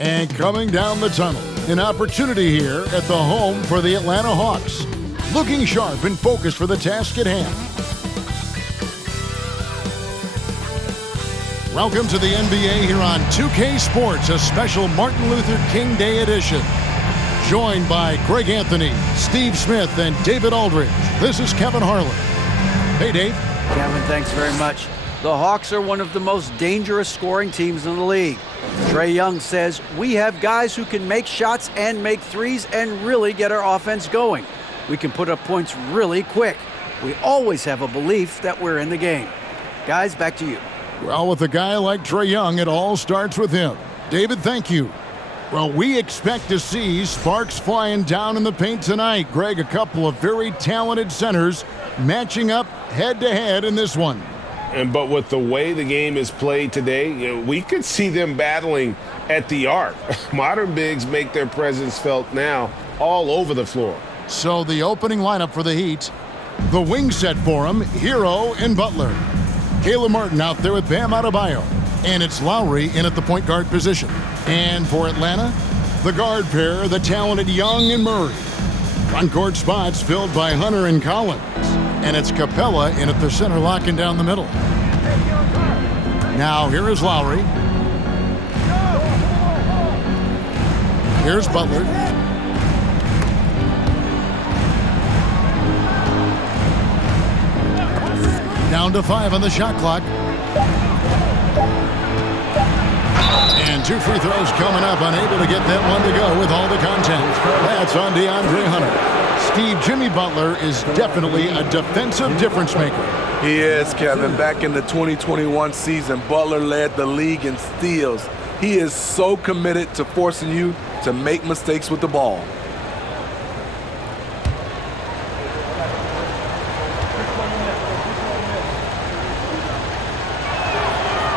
And coming down the tunnel, an opportunity here at the home for the Atlanta Hawks. Looking sharp and focused for the task at hand. Welcome to the NBA here on 2K Sports, a special Martin Luther King Day edition. Joined by Greg Anthony, Steve Smith, and David Aldridge. This is Kevin Harlan. Hey, Dave. Kevin, thanks very much. The Hawks are one of the most dangerous scoring teams in the league. Trae Young says, we have guys who can make shots and make threes and really get our offense going. We can put up points really quick. We always have a belief that we're in the game. Guys, back to you. Well, with a guy like Trae Young, it all starts with him. David, thank you. Well, we expect to see sparks flying down in the paint tonight. Greg, a couple of very talented centers matching up head-to-head in this one. But with the way the game is played today, we could see them battling at the arc. Modern bigs make their presence felt now all over the floor. So the opening lineup for the Heat, the wing set for him, Hero and Butler. Caleb Martin out there with Bam Adebayo. And it's Lowry in at the point guard position. And for Atlanta, the guard pair, the talented Young and Murray. Front court spots filled by Hunter and Collins. And it's Capella in at the center, locking down the middle. Now here is Lowry. Here's Butler. Down to 5 on the shot clock. And 2 free throws coming up, unable to get that one to go with all the content. That's on DeAndre Hunter. Steve, Jimmy Butler is definitely a defensive difference maker. He is, Kevin. Back in the 2021 season, Butler led the league in steals. He is so committed to forcing you to make mistakes with the ball.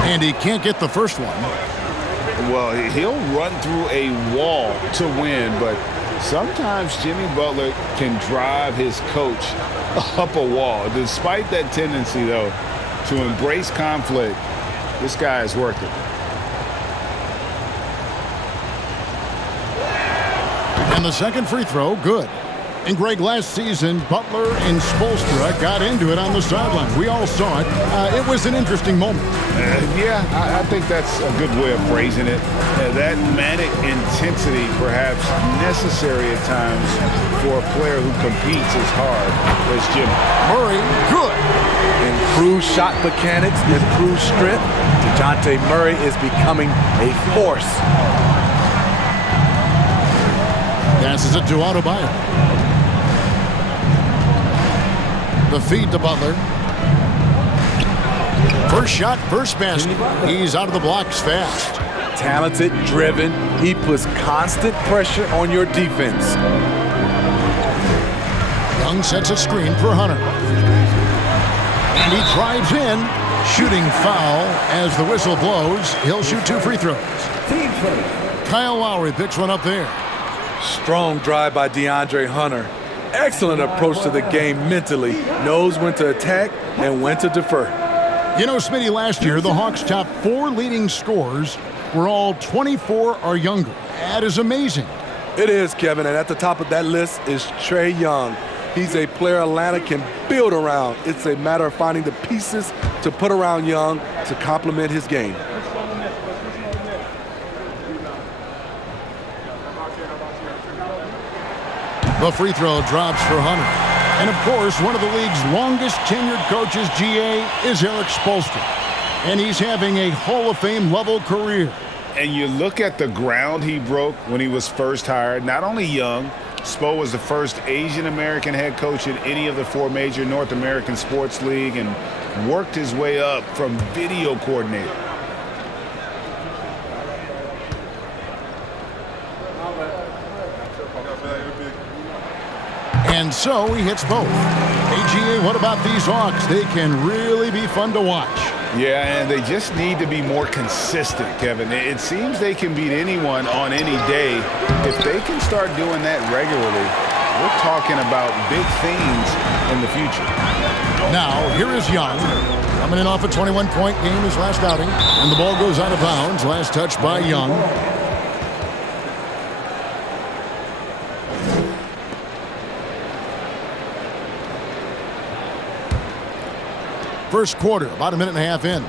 And he can't get the first one. Well, he'll run through a wall to win, but sometimes Jimmy Butler can drive his coach up a wall. Despite that tendency, though, to embrace conflict, this guy is worth it. And the second free throw, good. And Greg, last season, Butler and Spoelstra got into it on the sideline. We all saw it. It was an interesting moment. I think that's a good way of phrasing it. That manic intensity, perhaps necessary at times for a player who competes as hard as Jimmy. Murray, good. Improved shot mechanics, improved strength. DeJounte Murray is becoming a force. Passes it to Adebayo. The feed to Butler. First shot, first basket. He's out of the blocks fast. Talented, driven. He puts constant pressure on your defense. Young sets a screen for Hunter. And he drives in. Shooting foul as the whistle blows. He'll shoot 2 free throws. Kyle Lowry picks one up there. Strong drive by DeAndre Hunter. Excellent approach to the game mentally. Knows when to attack and when to defer. You know, Smitty, last year, the Hawks' top 4 leading scorers were all 24 or younger. That is amazing. It is, Kevin, and at the top of that list is Trae Young. He's a player Atlanta can build around. It's a matter of finding the pieces to put around Young to complement his game. The free throw drops for Hunter. And, of course, one of the league's longest tenured coaches, GA, is Eric Spoelstra. And he's having a Hall of Fame level career. And you look at the ground he broke when he was first hired. Not only young, Spo was the first Asian-American head coach in any of the 4 major North American sports league and worked his way up from video coordinator. And so he hits both. AGA, what about these Hawks? They can really be fun to watch. Yeah, and they just need to be more consistent, Kevin. It seems they can beat anyone on any day. If they can start doing that regularly, we're talking about big things in the future. Now, here is Young. Coming in off a 21-point game his last outing. And the ball goes out of bounds. Last touch by Young. First quarter, about a minute and a half in.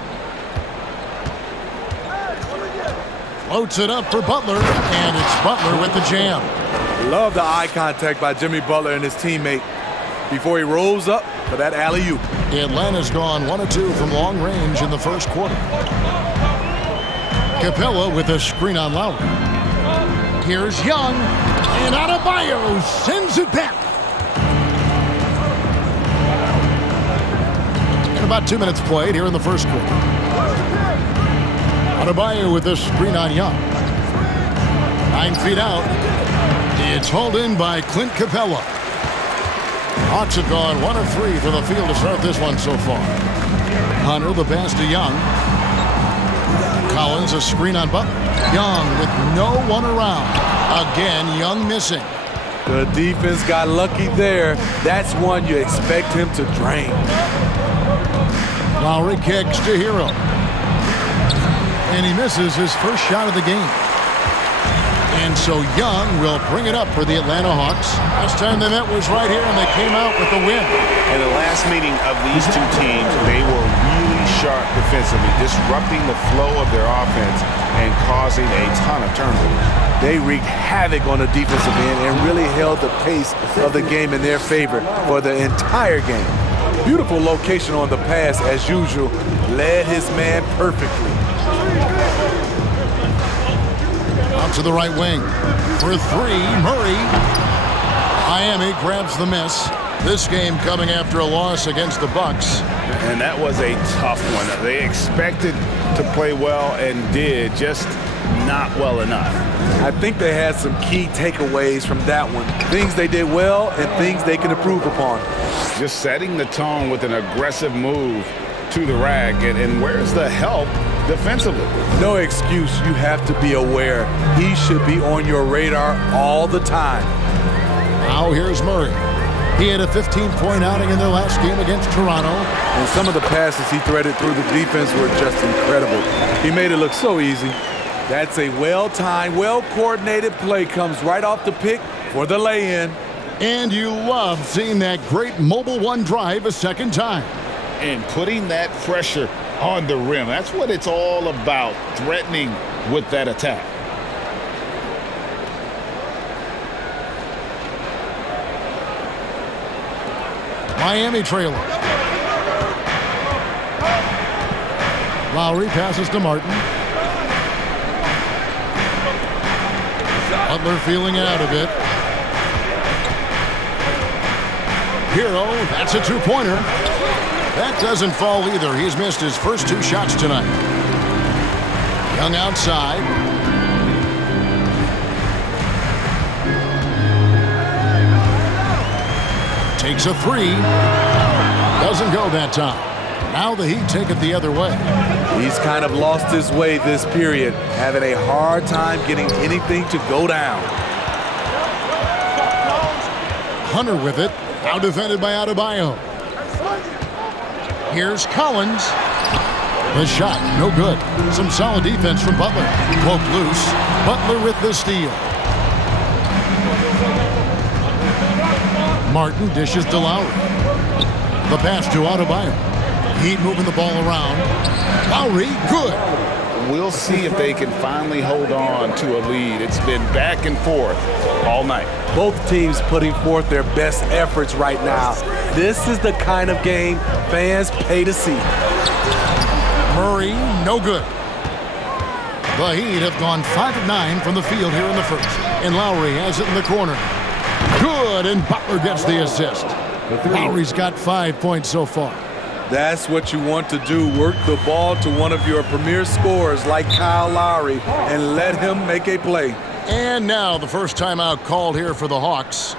Floats it up for Butler, and it's Butler with the jam. Love the eye contact by Jimmy Butler and his teammate before he rolls up for that alley-oop. Atlanta's gone 1 of 2 from long range in the first quarter. Capella with a screen on Lowry. Here's Young, and Adebayo sends it back. And about 2 minutes played here in the first quarter. Adebayo with a screen on Young. 9 feet out. It's hauled in by Clint Capella. Hawks have gone 1 of 3 from the field to start this one so far. Hunter, the pass to Young. Collins, a screen on Butler. Young with no one around. Again, Young missing. The defense got lucky there. That's one you expect him to drain. Lowry kicks to Hero. And he misses his first shot of the game. And so Young will bring it up for the Atlanta Hawks. Last time they met was right here, and they came out with the win. In the last meeting of these two teams, they were really sharp defensively, disrupting the flow of their offense and causing a ton of turnovers. They wreaked havoc on the defensive end and really held the pace of the game in their favor for the entire game. Beautiful location on the pass, as usual. Led his man perfectly. Out to the right wing. For 3, Murray. Miami grabs the miss. This game coming after a loss against the Bucks. And that was a tough one. They expected to play well and did, just not well enough. I think they had some key takeaways from that one. Things they did well and things they can improve upon. Just setting the tone with an aggressive move to the rack. And where's the help defensively? No excuse. You have to be aware. He should be on your radar all the time. Now here's Murray. He had a 15-point outing in their last game against Toronto. And some of the passes he threaded through the defense were just incredible. He made it look so easy. That's a well-timed, well-coordinated play. Comes right off the pick for the lay-in. And you love seeing that great mobile one drive a second time. And putting that pressure on the rim. That's what it's all about, threatening with that attack. Miami trailer. Lowry passes to Martin. Butler feeling out a bit. Hero, that's a two-pointer. That doesn't fall either. He's missed his first 2 shots tonight. Young outside. Takes a 3. Doesn't go that time. Now the Heat take it the other way. He's kind of lost his way this period, having a hard time getting anything to go down. Hunter with it. Now defended by Adebayo. Here's Collins. The shot, no good. Some solid defense from Butler. Broke loose. Butler with the steal. Martin dishes to Lowry. The pass to Adebayo. Heat moving the ball around. Lowry, good. We'll see if they can finally hold on to a lead. It's been back and forth all night. Both teams putting forth their best efforts right now. This is the kind of game fans pay to see. Murray, no good. The Heat have gone 5 of 9 from the field here in the first. And Lowry has it in the corner. Good, and Butler gets the assist. Lowry's got 5 points so far. That's what you want to do. Work the ball to one of your premier scorers like Kyle Lowry and let him make a play. And now the first timeout called here for the Hawks.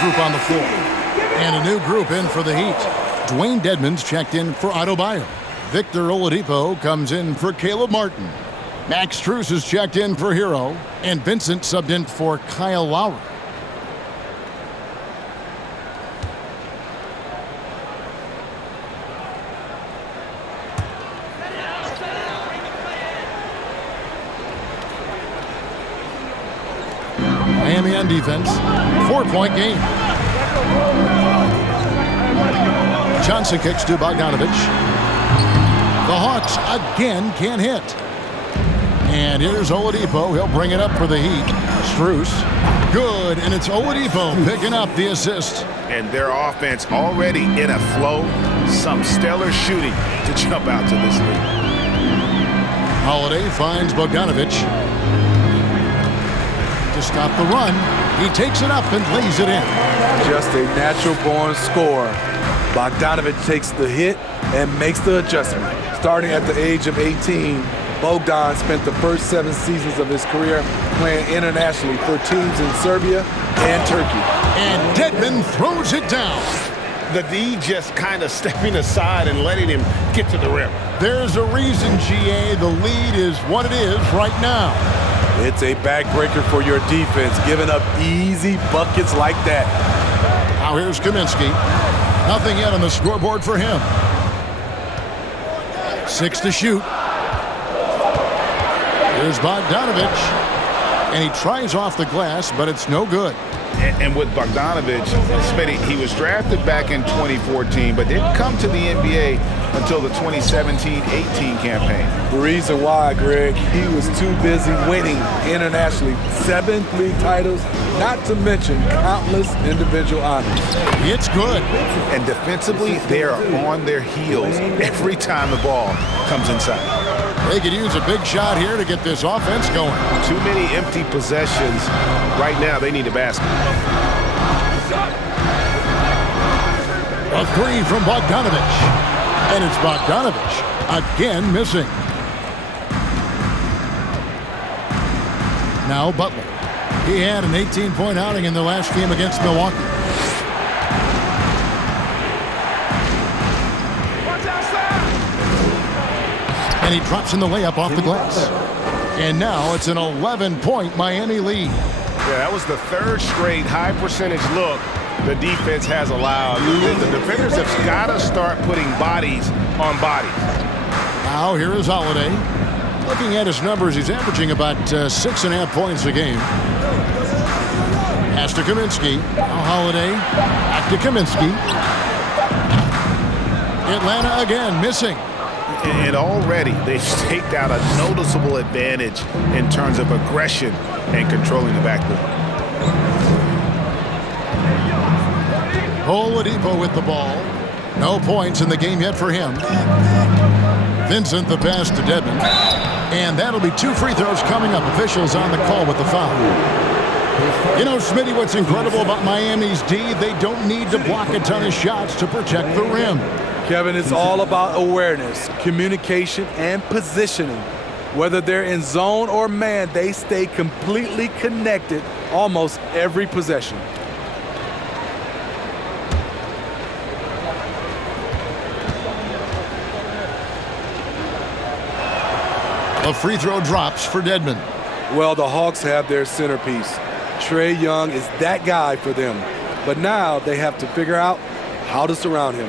group on the floor. And a new group in for the Heat. Dwayne Dedmon's checked in for Adebayo. Victor Oladipo comes in for Caleb Martin. Max Strus is checked in for Hero. And Vincent subbed in for Kyle Lowry. Miami on defense. 4-point game. Johnson kicks to Bogdanovich. The Hawks again can't hit. And here's Oladipo. He'll bring it up for the Heat. Strus. Good. And it's Oladipo picking up the assist. And their offense already in a flow. Some stellar shooting to jump out to this lead. Holiday finds Bogdanovich. To stop the run. He takes it up and lays it in. Just a natural-born scorer. Bogdanovich takes the hit and makes the adjustment. Starting at the age of 18, Bogdan spent the first 7 seasons of his career playing internationally for teams in Serbia and Turkey. And Dedmon throws it down. The D just kind of stepping aside and letting him get to the rim. There's a reason, GA, the lead is what it is right now. It's a backbreaker for your defense, giving up easy buckets like that. Now here's Kaminsky. Nothing yet on the scoreboard for him. 6 to shoot. Here's Bogdanovich. And he tries off the glass, but it's no good. And with Bogdanovich, Smitty, he was drafted back in 2014, but didn't come to the NBA until the 2017-18 campaign. The reason why, Greg, he was too busy winning internationally. 7 league titles, not to mention countless individual honors. It's good. And defensively, they are on their heels every time the ball comes inside. They could use a big shot here to get this offense going. Too many empty possessions. Right now, they need a basket. A 3 from Bogdanovich. And it's Bogdanovich again missing. Now Butler. He had an 18-point outing in the last game against Milwaukee. And he drops in the layup off the glass. And now it's an 11-point Miami lead. Yeah, that was the 3rd straight high percentage look the defense has allowed. The defenders have got to start putting bodies on bodies. Now here is Holiday. Looking at his numbers, he's averaging about 6.5 points a game. Pass to Kaminsky. Now Holiday. Back to Kaminsky. Atlanta again missing. And already they've staked out a noticeable advantage in terms of aggression and controlling the backboard. Oladipo with the ball. No points in the game yet for him. Vincent the pass to Dedmon. And that'll be 2 free throws coming up. Officials on the call with the foul. You know, Smitty, what's incredible about Miami's D, they don't need to block a ton of shots to protect the rim. Kevin, it's all about awareness, communication, and positioning. Whether they're in zone or man, they stay completely connected almost every possession. A free throw drops for Dedmon. Well, the Hawks have their centerpiece. Trae Young is that guy for them. But now they have to figure out how to surround him.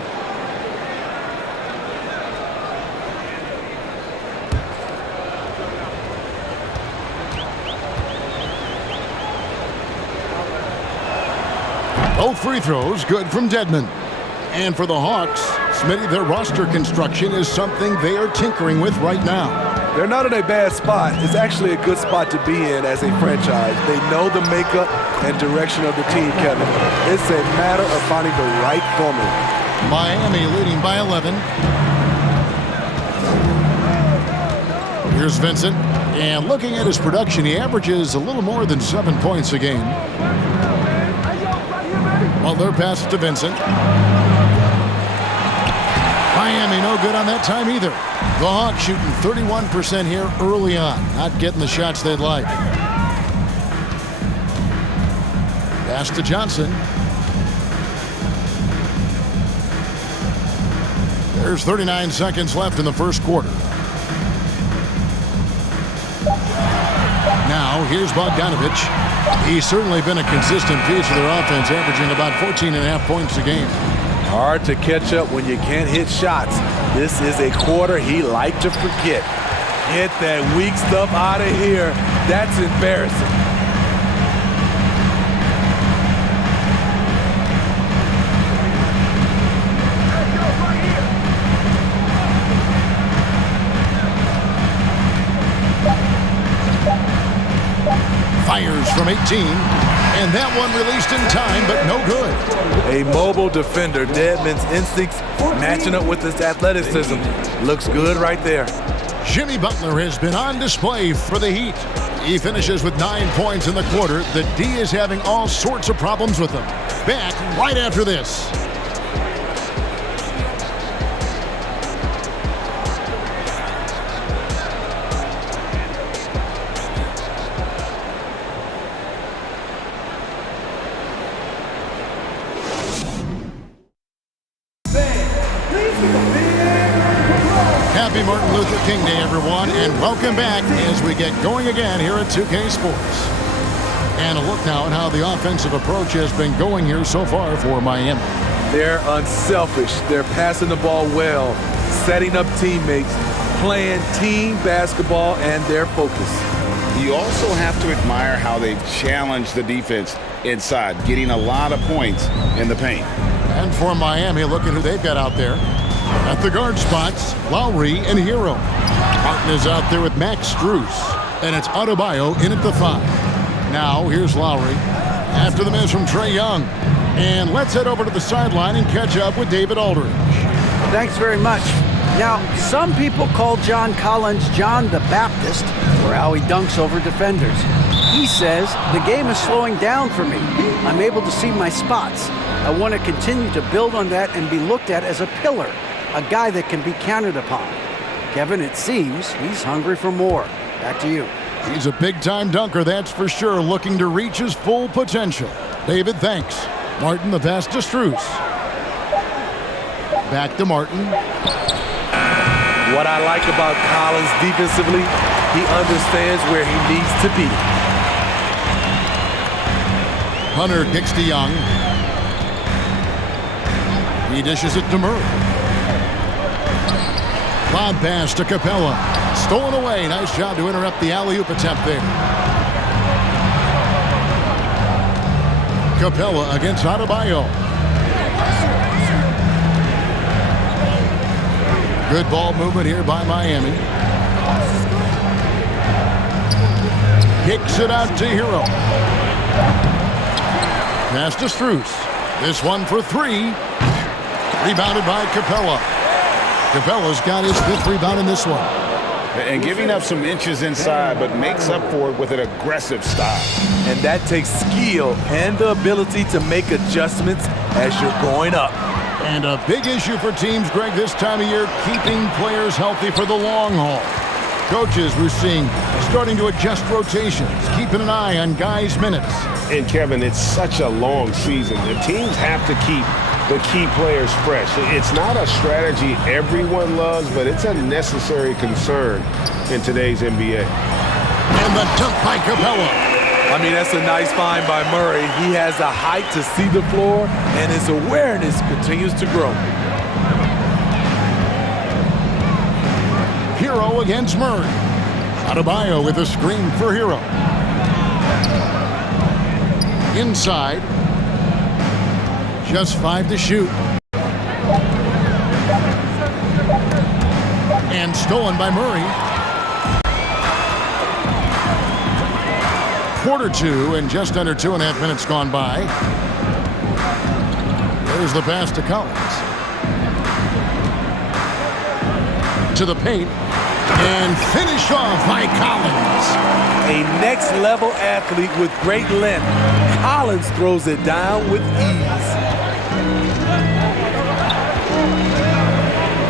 Both free throws good from Dedmon. And for the Hawks, Smitty, their roster construction is something they are tinkering with right now. They're not in a bad spot. It's actually a good spot to be in as a franchise. They know the makeup and direction of the team, Kevin. It's a matter of finding the right formula. Miami leading by 11. Here's Vincent. And looking at his production, he averages a little more than 7 points a game. Well, their pass to Vincent. Miami no good on that time either. The Hawks shooting 31% here early on. Not getting the shots they'd like. Pass to Johnson. There's 39 seconds left in the first quarter. Now, here's Bogdanovich. He's certainly been a consistent piece of their offense, averaging about 14.5 points a game. Hard to catch up when you can't hit shots. This is a quarter he liked to forget. Get that weak stuff out of here. That's embarrassing. Fires from 18, and that one released in time, but no good. A mobile defender, Deadman's instincts matching up with his athleticism. Looks good right there. Jimmy Butler has been on display for the Heat. He finishes with 9 points in the quarter. The D is having all sorts of problems with him. Back right after this. Happy Martin Luther King Day, everyone, and welcome back as we get going again here at 2K Sports. And a look now at how the offensive approach has been going here so far for Miami. They're unselfish. They're passing the ball well, setting up teammates, playing team basketball, and they're focused. You also have to admire how they challenge the defense inside, getting a lot of points in the paint. And for Miami, look at who they've got out there. At the guard spots, Lowry and Hero. Martin is out there with Max Strus, and it's Adebayo in at the 5. Now, here's Lowry after the miss from Trae Young. And let's head over to the sideline and catch up with David Aldridge. Thanks very much. Now, some people call John Collins John the Baptist for how he dunks over defenders. He says, the game is slowing down for me. I'm able to see my spots. I want to continue to build on that and be looked at as a pillar, a guy that can be counted upon. Kevin, it seems he's hungry for more. Back to you. He's a big-time dunker, that's for sure, looking to reach his full potential. David, thanks. Martin, the pass to Strus. Back to Martin. What I like about Collins defensively, he understands where he needs to be. Hunter kicks to Young. He dishes it to Murray. Lob pass to Capella. Stolen away. Nice job to interrupt the alley-oop attempt there. Capella against Adebayo. Good ball movement here by Miami. Kicks it out to Hero. Pass to Strus. This one for 3. Rebounded by Capella. Capella's got his 5th rebound in this one. And giving up some inches inside, but makes up for it with an aggressive style. And that takes skill and the ability to make adjustments as you're going up. And a big issue for teams, Greg, this time of year, keeping players healthy for the long haul. Coaches, we're seeing, starting to adjust rotations, keeping an eye on guys' minutes. And, Kevin, it's such a long season. The teams have to keep the key players fresh. It's not a strategy everyone loves, but it's a necessary concern in today's NBA. And the dunk by Capella. I mean, that's a nice find by Murray. He has the height to see the floor, and his awareness continues to grow. Hero against Murray. Adebayo with a screen for Hero. Inside. Just 5 to shoot. And stolen by Murray. Quarter 2 and just under 2.5 minutes gone by. There's the pass to Collins. To the paint. And finished off by Collins. A next-level athlete with great length. Collins throws it down with ease.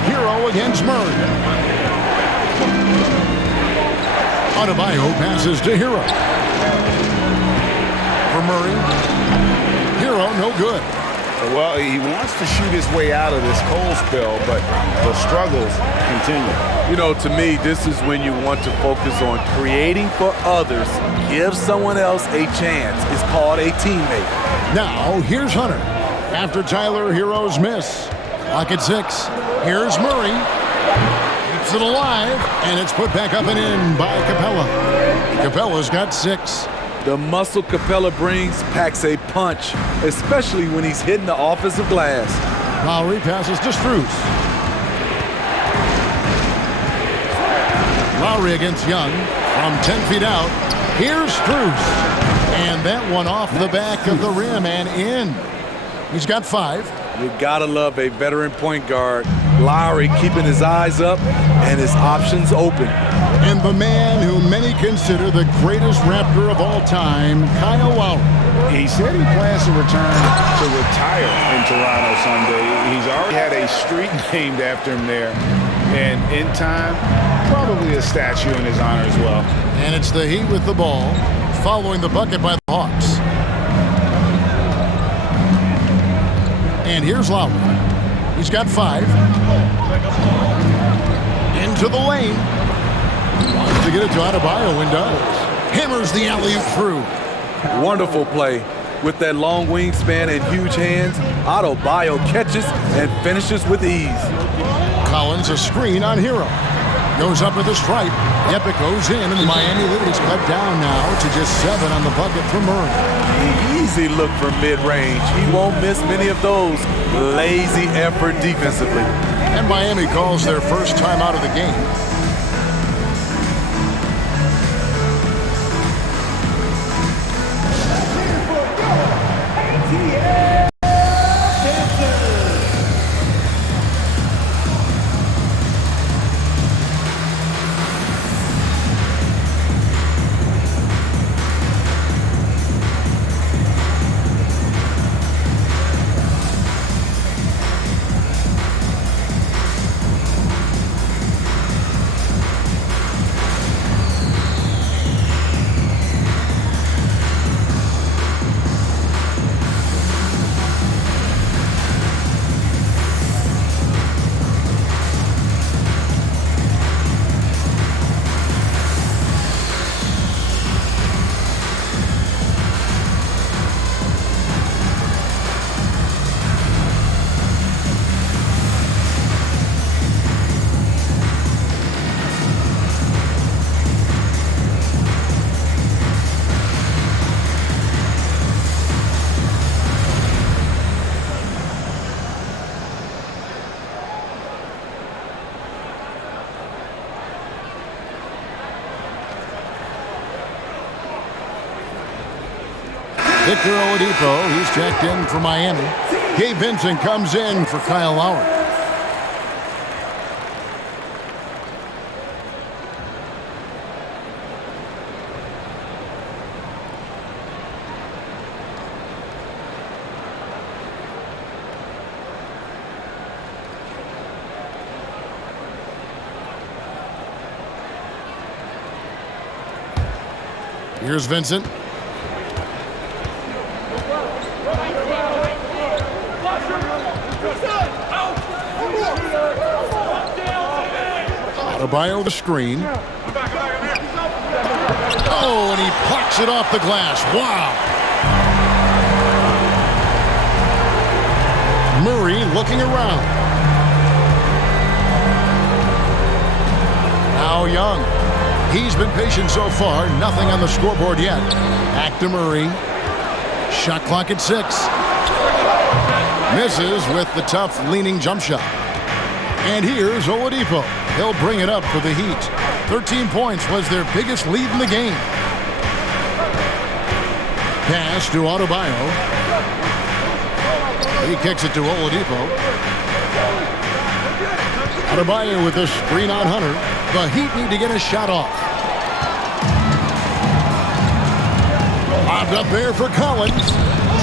Hero against Murray. Adebayo passes to Hero. For Murray. Hero, no good. Well, he wants to shoot his way out of this cold spell, but the struggles continue. You know, to me, this is when you want to focus on creating for others. Give someone else a chance. It's called a teammate. Now, here's Hunter. After Tyler Hero's miss. Clock at 6. Here's Murray. Keeps it alive, and it's put back up and in by Capella. Capella's got 6. The muscle Capella brings packs a punch, especially when he's hitting the offensive glass. Lowry passes to Strus. Lowry against Young from 10 feet out. Here's Strus. And that one off the back of the rim and in. He's got 5. You gotta love a veteran point guard. Lowry keeping his eyes up and his options open. And the man who many consider the greatest Raptor of all time, Kyle Lowry. He said he plans to return to retire in Toronto someday. He's already had a street named after him there. And in time, probably a statue in his honor as well. And it's the Heat with the ball, following the bucket by the Hawks. And here's Lowry. He's got 5. Into the lane. Wants to get it to Adebayo and does. Hammers the alley-oop through. Wonderful play. With that long wingspan and huge hands, Adebayo catches and finishes with ease. Collins a screen on Hero. Goes up with a stripe. Epic goes in, and the Miami lead is cut down now to just 7 on the bucket for Murray. Easy look from mid-range. He won't miss many of those. Lazy effort defensively. And Miami calls their first time out of the game. Victor Oladipo, he's checked in for Miami. Gabe Vincent comes in for Kyle Lowry. Here's Vincent. Adebayo the screen. Oh, and he plucks it off the glass. Wow. Murray looking around. Now Young. He's been patient so far. Nothing on the scoreboard yet. Back to Murray. Shot clock at 6. Misses with the tough leaning jump shot. And here's Oladipo. He'll bring it up for the Heat. 13 points was their biggest lead in the game. Pass to Adebayo. He kicks it to Oladipo. Adebayo with a screen on Hunter. The Heat need to get a shot off. Lobbed up there for Collins.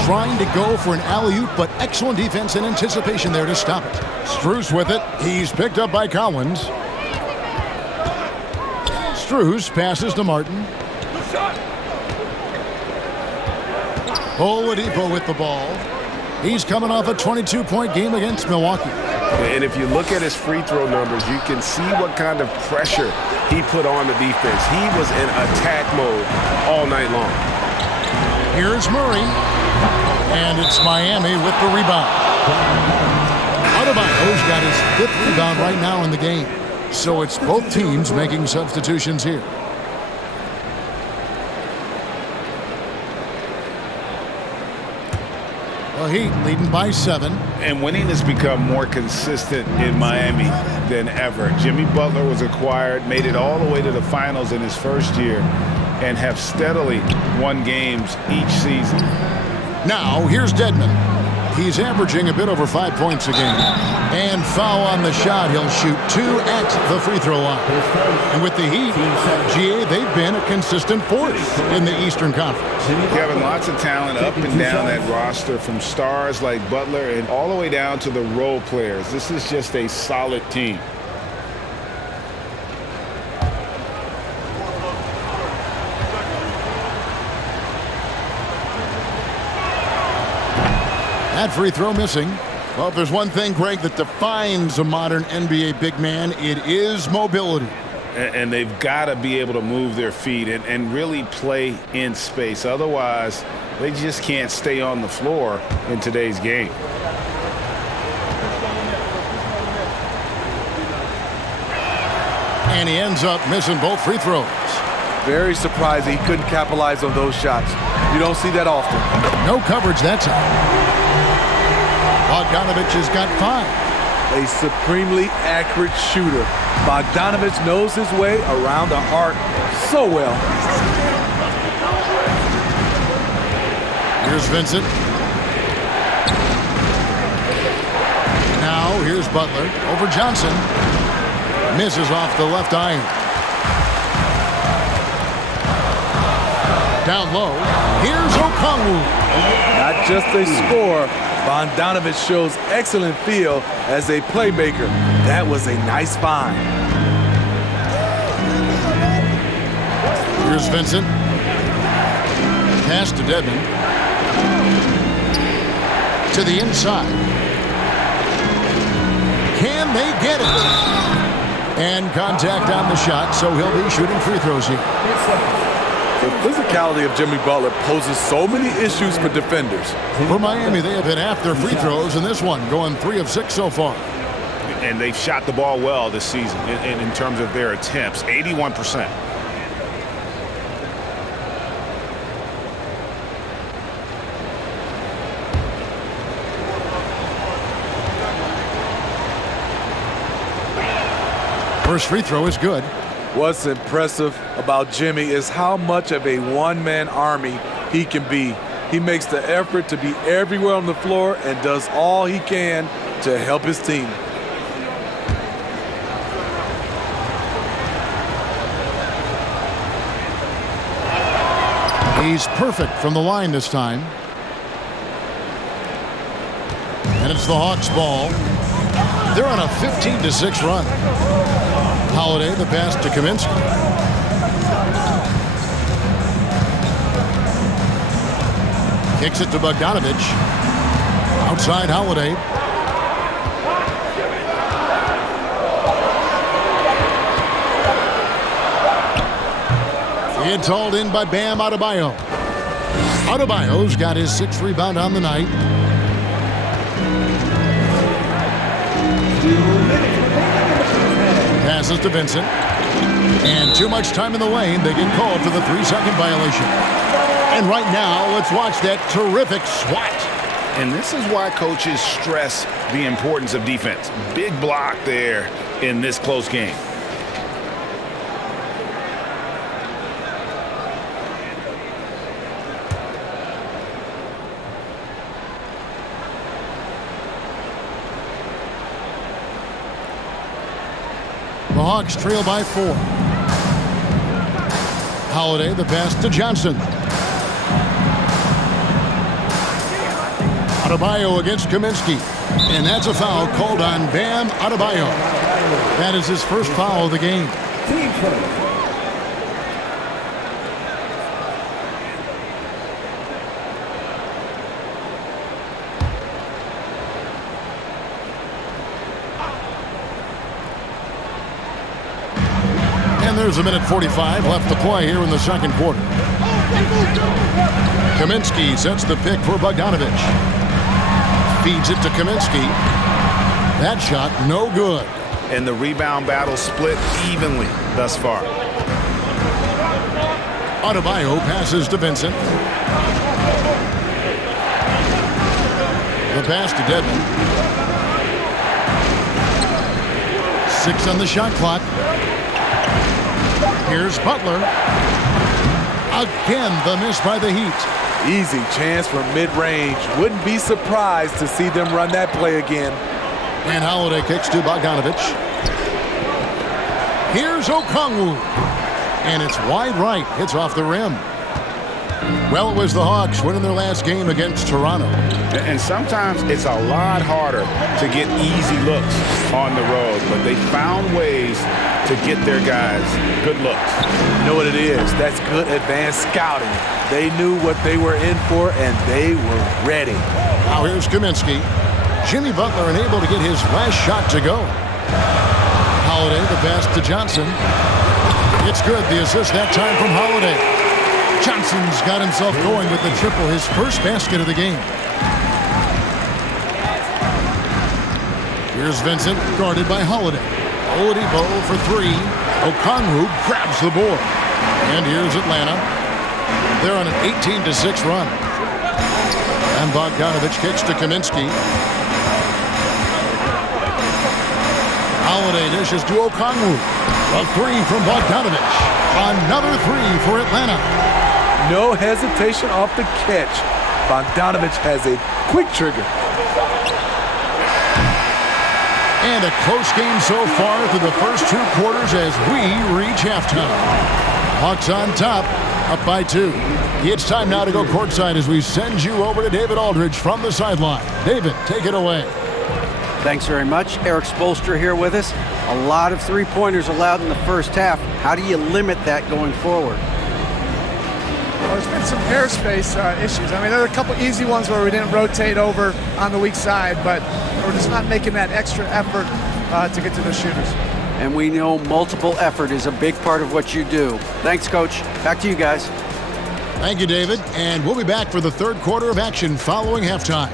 Trying to go for an alley-oop, but excellent defense and anticipation there to stop it. Strus with it. He's picked up by Collins. Strus passes to Martin. Oladipo with the ball. He's coming off a 22-point game against Milwaukee. And if you look at his free throw numbers, you can see what kind of pressure he put on the defense. He was in attack mode all night long. Here's Murray. And it's Miami with the rebound. Adebayo's got his 5th rebound right now in the game. So it's both teams making substitutions here. The Heat leading by 7. And winning has become more consistent in Miami than ever. Jimmy Butler was acquired, made it all the way to the finals in his first year, and have steadily won games each season. Now, here's Dedmon. He's averaging a bit over 5 points a game. And foul on the shot. He'll shoot 2 at the free throw line. And with the Heat, GA, they've been a consistent force in the Eastern Conference. Kevin, lots of talent up and down that roster, from stars like Butler and all the way down to the role players. This is just a solid team. That free throw missing. Well, if there's one thing, Greg, that defines a modern NBA big man, it is mobility. And they've got to be able to move their feet and really play in space. Otherwise, they just can't stay on the floor in today's game. And he ends up missing both free throws. Very surprising he couldn't capitalize on those shots. You don't see that often. No coverage that time. Bogdanovich has got 5. A supremely accurate shooter. Bogdanovich knows his way around the arc so well. Here's Vincent. Now here's Butler over Johnson. Misses off the left iron. Down low. Here's Okongwu. Not just a scorer, Bogdanovich shows excellent feel as a playmaker. That was a nice find. Here's Vincent. Pass to Dedmon. To the inside. Can they get it? And contact on the shot, so he'll be shooting free throws here. The physicality of Jimmy Butler poses so many issues for defenders. For Miami, they have been after free throws in this one, going 3 of 6 so far. And they've shot the ball well this season in terms of their attempts, 81%. First free throw is good. What's impressive about Jimmy is how much of a one-man army he can be. He makes the effort to be everywhere on the floor and does all he can to help his team. He's perfect from the line this time. And it's the Hawks' ball. They're on a 15-6 run. Holiday, the pass to Kaminsky. Kicks it to Bogdanovich. Outside Holiday. It's hauled in by Bam Adebayo. Adebayo's got his 6th rebound on the night. Passes to Vincent. And too much time in the lane. They get called for the 3-second violation. And right now, let's watch that terrific swat. And this is why coaches stress the importance of defense. Big block there in this close game. The Hawks trail by 4. Holiday, the pass to Johnson. Adebayo against Kaminsky. And that's a foul called on Bam Adebayo. That is his first foul of the game. And there's a minute 45 left to play here in the second quarter. Kaminsky sets the pick for Bogdanovich. Feeds it to Kaminsky. That shot no good. And the rebound battle split evenly thus far. Adebayo passes to Vincent. The pass to Dedmon. 6 on the shot clock. Here's Butler. Again, the miss by the Heat. Easy chance from mid-range. Wouldn't be surprised to see them run that play again. And Holiday kicks to Bogdanovich. Here's Okongwu. And it's wide right. Hits off the rim. Well, it was the Hawks winning their last game against Toronto. And sometimes it's a lot harder to get easy looks on the road, but they found ways to get their guys good looks. You know what it is? That's good advanced scouting. They knew what they were in for, and they were ready. Now here's Kaminsky. Jimmy Butler unable to get his last shot to go. Holiday, the pass to Johnson. It's good. The assist that time from Holiday. Johnson's got himself going with the triple, his first basket of the game. Here's Vincent, guarded by Holiday. Oladipo for 3. Okongwu grabs the board. And here's Atlanta. They're on an 18-6 run. And Bogdanovich kicks to Kaminsky. Holiday dishes to Okongwu. A 3 from Bogdanovich. Another 3 for Atlanta. No hesitation off the catch. Bogdanovich has a quick trigger. And a close game so far through the first 2 quarters as we reach halftime. Hawks on top, up by 2. It's time now to go courtside as we send you over to David Aldridge from the sideline. David, take it away. Thanks very much. Eric Spoelstra here with us. A lot of three-pointers allowed in the first half. How do you limit that going forward? Well, there's been some airspace issues. I mean, there are a couple easy ones where we didn't rotate over on the weak side, but we're just not making that extra effort to get to the shooters. And we know multiple effort is a big part of what you do. Thanks, Coach. Back to you guys. Thank you, David. And we'll be back for the third quarter of action following halftime.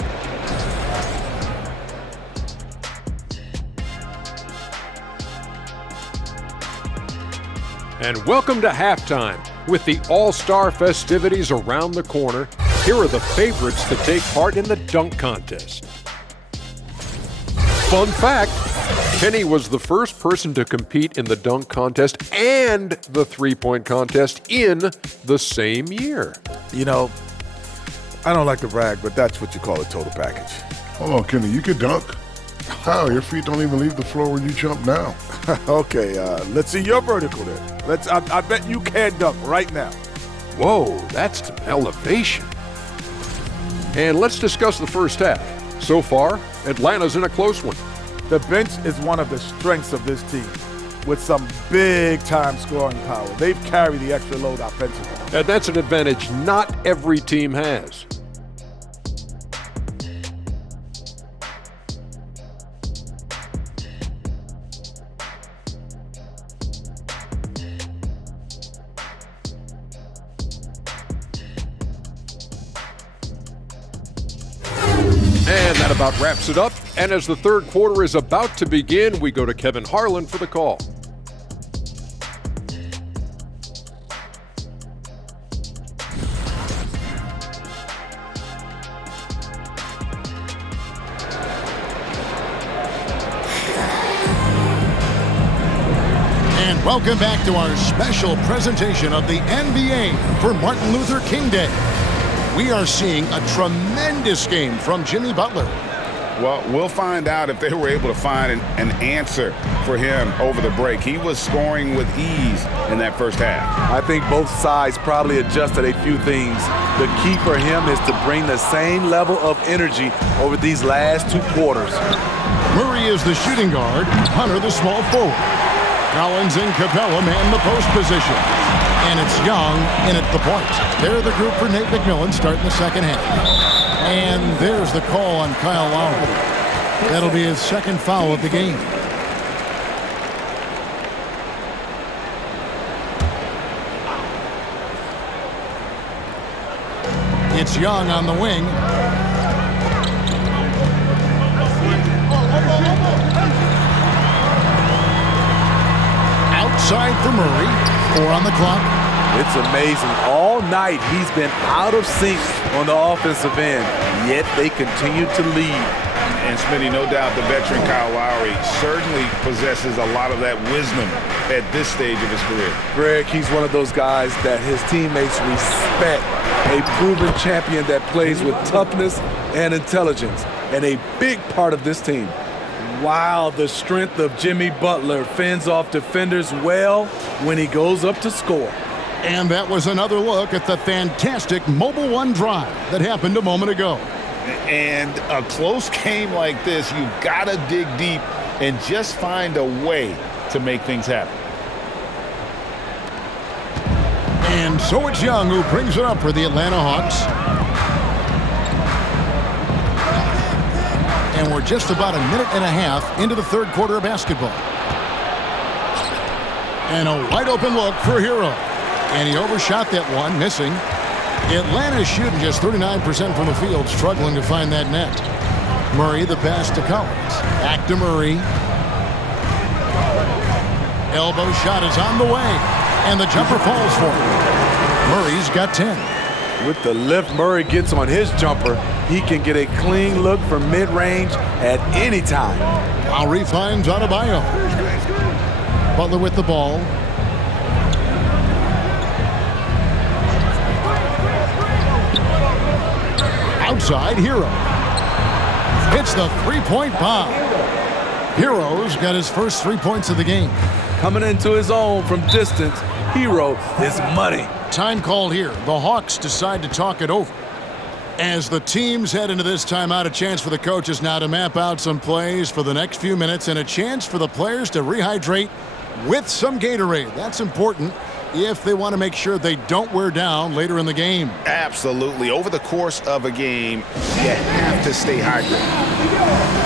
And welcome to halftime. With the All-Star festivities around the corner, here are the favorites to take part in the dunk contest. Fun fact, Kenny was the first person to compete in the dunk contest and the three-point contest in the same year. You know, I don't like to brag, but that's what you call a total package. Hold on, Kenny, you can dunk? How? Your feet don't even leave the floor when you jump now. Okay, let's see your vertical then. I bet you can dunk right now. Whoa, that's some elevation. And let's discuss the first half. So far, Atlanta's in a close one. The bench is one of the strengths of this team, with some big-time scoring power. They've carried the extra load offensively. And that's an advantage not every team has. And that about wraps it up. And as the third quarter is about to begin, we go to Kevin Harlan for the call. And welcome back to our special presentation of the NBA for Martin Luther King Day. We are seeing a tremendous game from Jimmy Butler. Well, we'll find out if they were able to find an answer for him over the break. He was scoring with ease in that first half. I think both sides probably adjusted a few things. The key for him is to bring the same level of energy over these last 2 quarters. Murray is the shooting guard, Hunter the small forward. Collins and Capella man the post position. And it's Young in at the point. They're the group for Nate McMillan starting the second half. And there's the call on Kyle Lowry. That'll be his second foul of the game. It's Young on the wing. Outside for Murray. 4 on the clock. It's amazing. All night he's been out of sync on the offensive end, yet they continue to lead. And Smitty, no doubt the veteran Kyle Lowry certainly possesses a lot of that wisdom at this stage of his career. Greg, he's one of those guys that his teammates respect. A proven champion that plays with toughness and intelligence, and a big part of this team. Wow, the strength of Jimmy Butler fends off defenders well when he goes up to score. And that was another look at the fantastic Mobile One drive that happened a moment ago. And a close game like this, you've got to dig deep and just find a way to make things happen. And so it's Young who brings it up for the Atlanta Hawks. And we're just about a minute and a half into the third quarter of basketball. And a wide open look for Hero. And he overshot that one, missing. Atlanta's shooting just 39% from the field, struggling to find that net. Murray, the pass to Collins. Back to Murray. Elbow shot is on the way. And the jumper falls for him. Murray's got 10. With the lift Murray gets on his jumper, he can get a clean look from mid-range at any time. Lowry finds Adebayo. Butler with the ball. Outside, Hero. Hits the three-point bomb. Hero's got his first 3 points of the game. Coming into his own from distance, Hero is money. Time called here. The Hawks decide to talk it over. As the teams head into this timeout, a chance for the coaches now to map out some plays for the next few minutes and a chance for the players to rehydrate with some Gatorade. That's important if they want to make sure they don't wear down later in the game. Absolutely. Over the course of a game, you have to stay hydrated.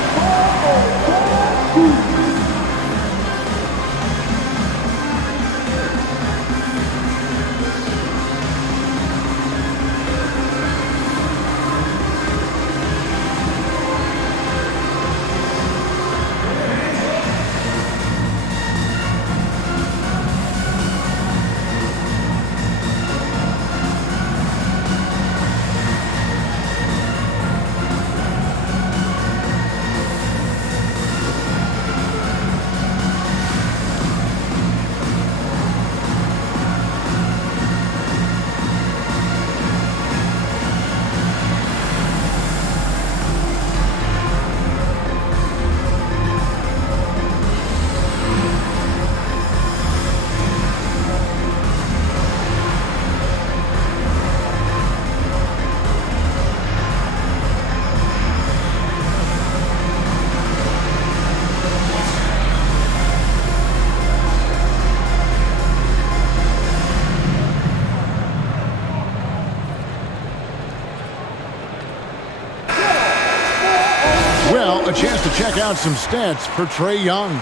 A chance to check out some stats for Trae Young.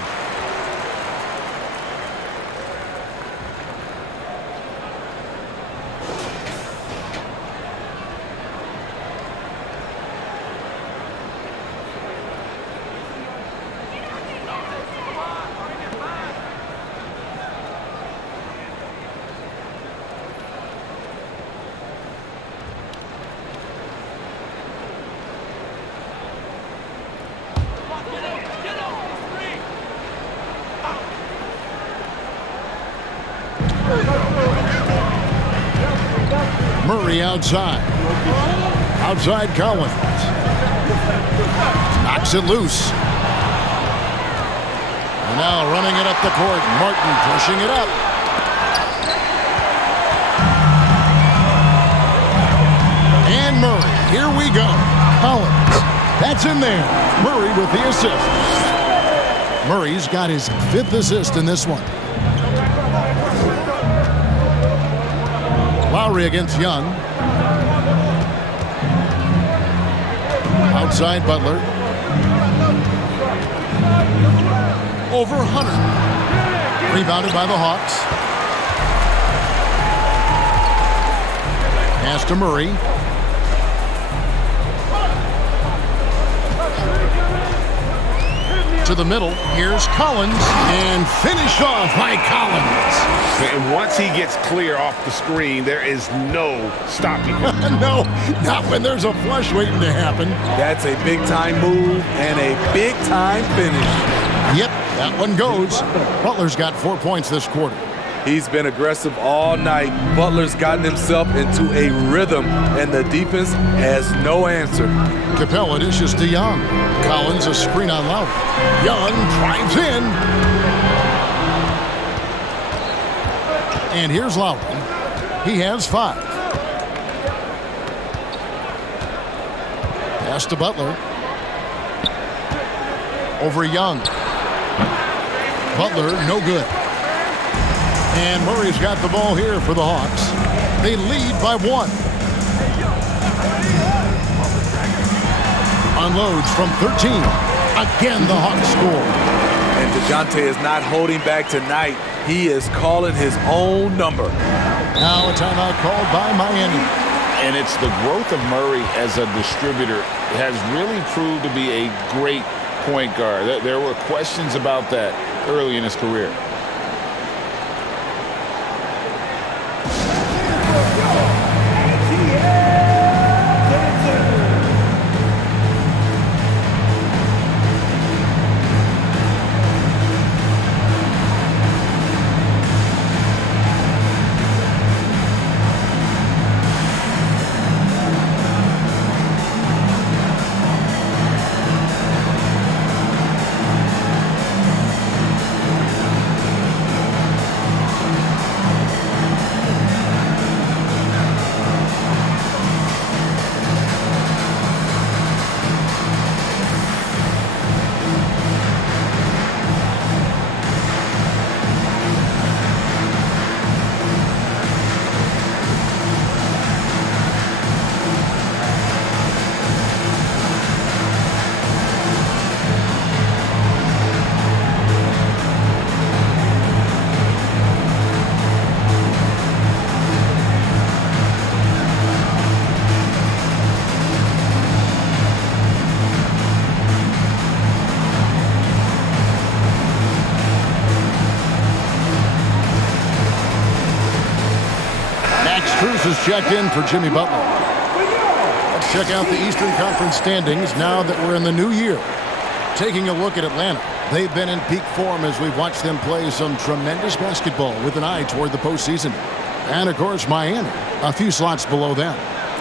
Murray outside. Outside Collins. Knocks it loose. And now running it up the court. Martin pushing it up. And Murray. Here we go. Collins. That's in there. Murray with the assist. Murray's got his 5th assist in this one. Lowry against Young. Outside Butler. Over Hunter. Rebounded by the Hawks. Pass to Murray. To the middle, here's Collins, and finished off by Collins. And once he gets clear off the screen, there is no stopping him. No, not when there's a flush waiting to happen. That's a big-time move and a big-time finish. Yep, that one goes. Butler's got 4 points this quarter. He's been aggressive all night. Butler's gotten himself into a rhythm, and the defense has no answer. Capella dishes to Young. Collins a screen on Lowry. Young drives in. And here's Lowry. He has 5. Pass to Butler. Over Young. Butler, no good. And Murray's got the ball here for the Hawks. They lead by 1. Unloads from 13. Again, the Hawks score. And DeJounte is not holding back tonight. He is calling his own number. Now a timeout called by Miami. And it's the growth of Murray as a distributor has really proved to be a great point guard. There were questions about that early in his career. Is checked in for Jimmy Butler. Let's check out the Eastern Conference standings now that we're in the new year. Taking a look at Atlanta, they've been in peak form as we've watched them play some tremendous basketball with an eye toward the postseason. And, of course, Miami, a few slots below them.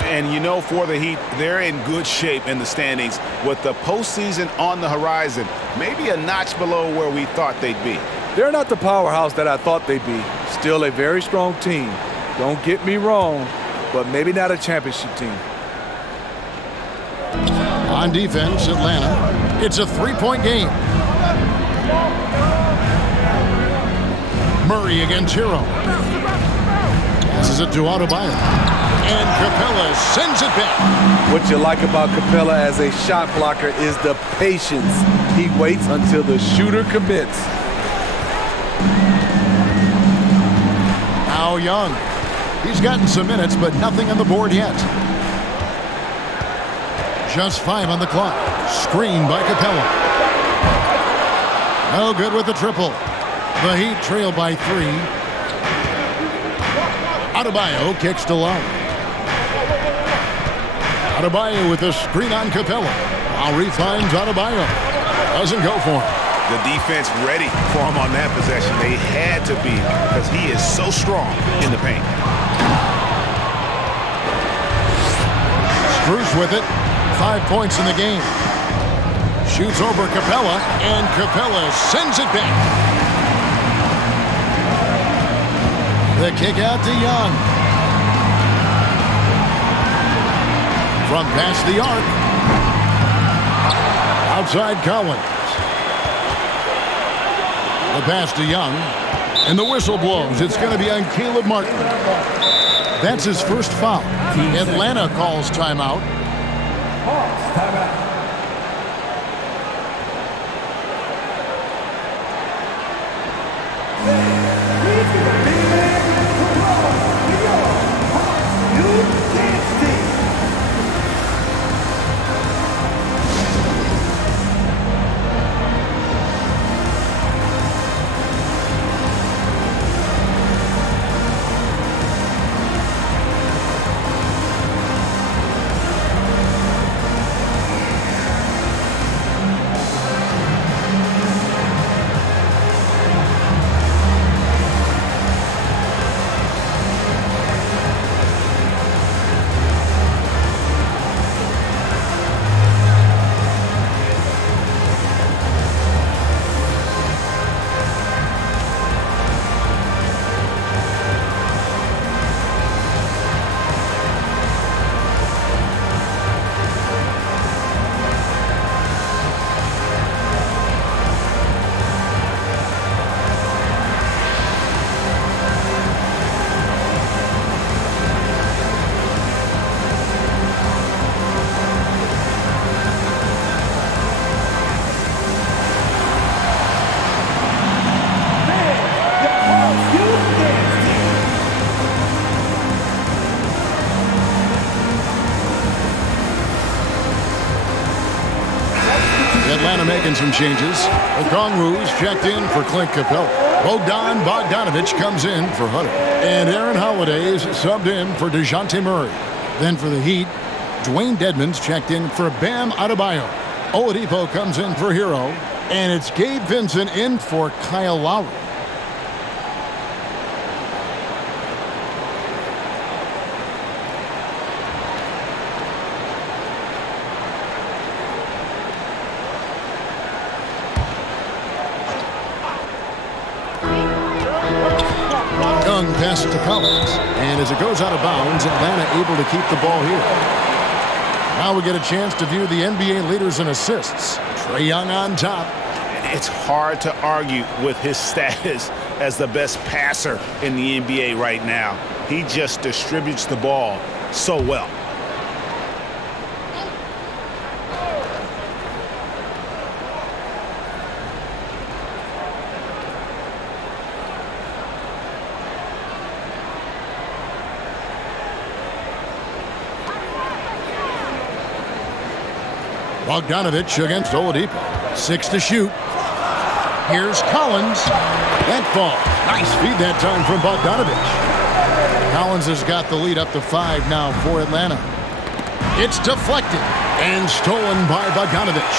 And, you know, for the Heat, they're in good shape in the standings with the postseason on the horizon, maybe a notch below where we thought they'd be. They're not the powerhouse that I thought they'd be. Still a very strong team. Don't get me wrong, but maybe not a championship team. On defense, Atlanta, it's a 3-point game. Murray against Hero. Passes it to Adebayo. And Capella sends it back. What you like about Capella as a shot blocker is the patience. He waits until the shooter commits. Now Young. He's gotten some minutes, but nothing on the board yet. Just 5 on the clock. Screened by Capella. No good with the triple. The Heat trail by 3. Adebayo kicks to Lowry. Adebayo with a screen on Capella. Lowry finds Adebayo. Doesn't go for him. The defense ready for him on that possession. They had to be because he is so strong in the paint. Bruce with it. 5 points in the game. Shoots over Capella, and Capella sends it back. The kick out to Young. From past the arc. Outside Collins. The pass to Young. And the whistle blows. It's going to be on Caleb Martin. That's his first foul. Atlanta calls timeout. some changes. Okongwu's checked in for Clint Capella. Bogdanovich comes in for Hunter. And Aaron Holiday's subbed in for DeJounte Murray. Then for the Heat, Dwayne Dedmon's checked in for Bam Adebayo. Oladipo comes in for Hero. And it's Gabe Vincent in for Kyle Lowry. Young passes to Collins, and as it goes out of bounds, Atlanta able to keep the ball here. Now we get a chance to view the NBA leaders in assists. Trae Young on top. It's hard to argue with his status as the best passer in the NBA right now. He just distributes the ball so well. Bogdanovich against Oladipo. 6 to shoot. Here's Collins. That fall. Nice feed that time from Bogdanovich. Collins has got the lead up to 5 now for Atlanta. It's deflected and stolen by Bogdanovich.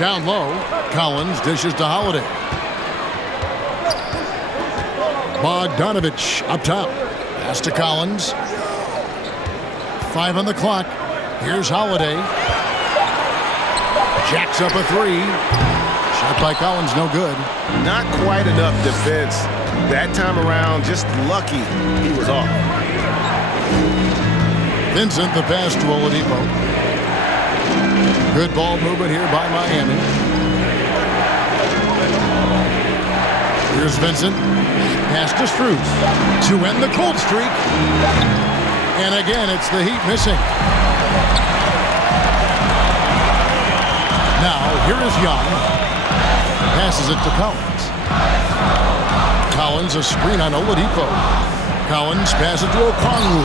Down low, Collins dishes to Holiday. Bogdanovich up top. Pass to Collins. 5 on the clock. Here's Holiday. Jacks up a 3. Shot by Collins, no good. Not quite enough defense. That time around, just lucky he was off. Vincent, the pass to Oladipo. Good ball movement here by Miami. Here's Vincent. Pass to Strus to end the cold streak. And again, it's the Heat missing. Now, here is Young. Passes it to Collins. Collins, a screen on Oladipo. Collins passes it to Okongwu.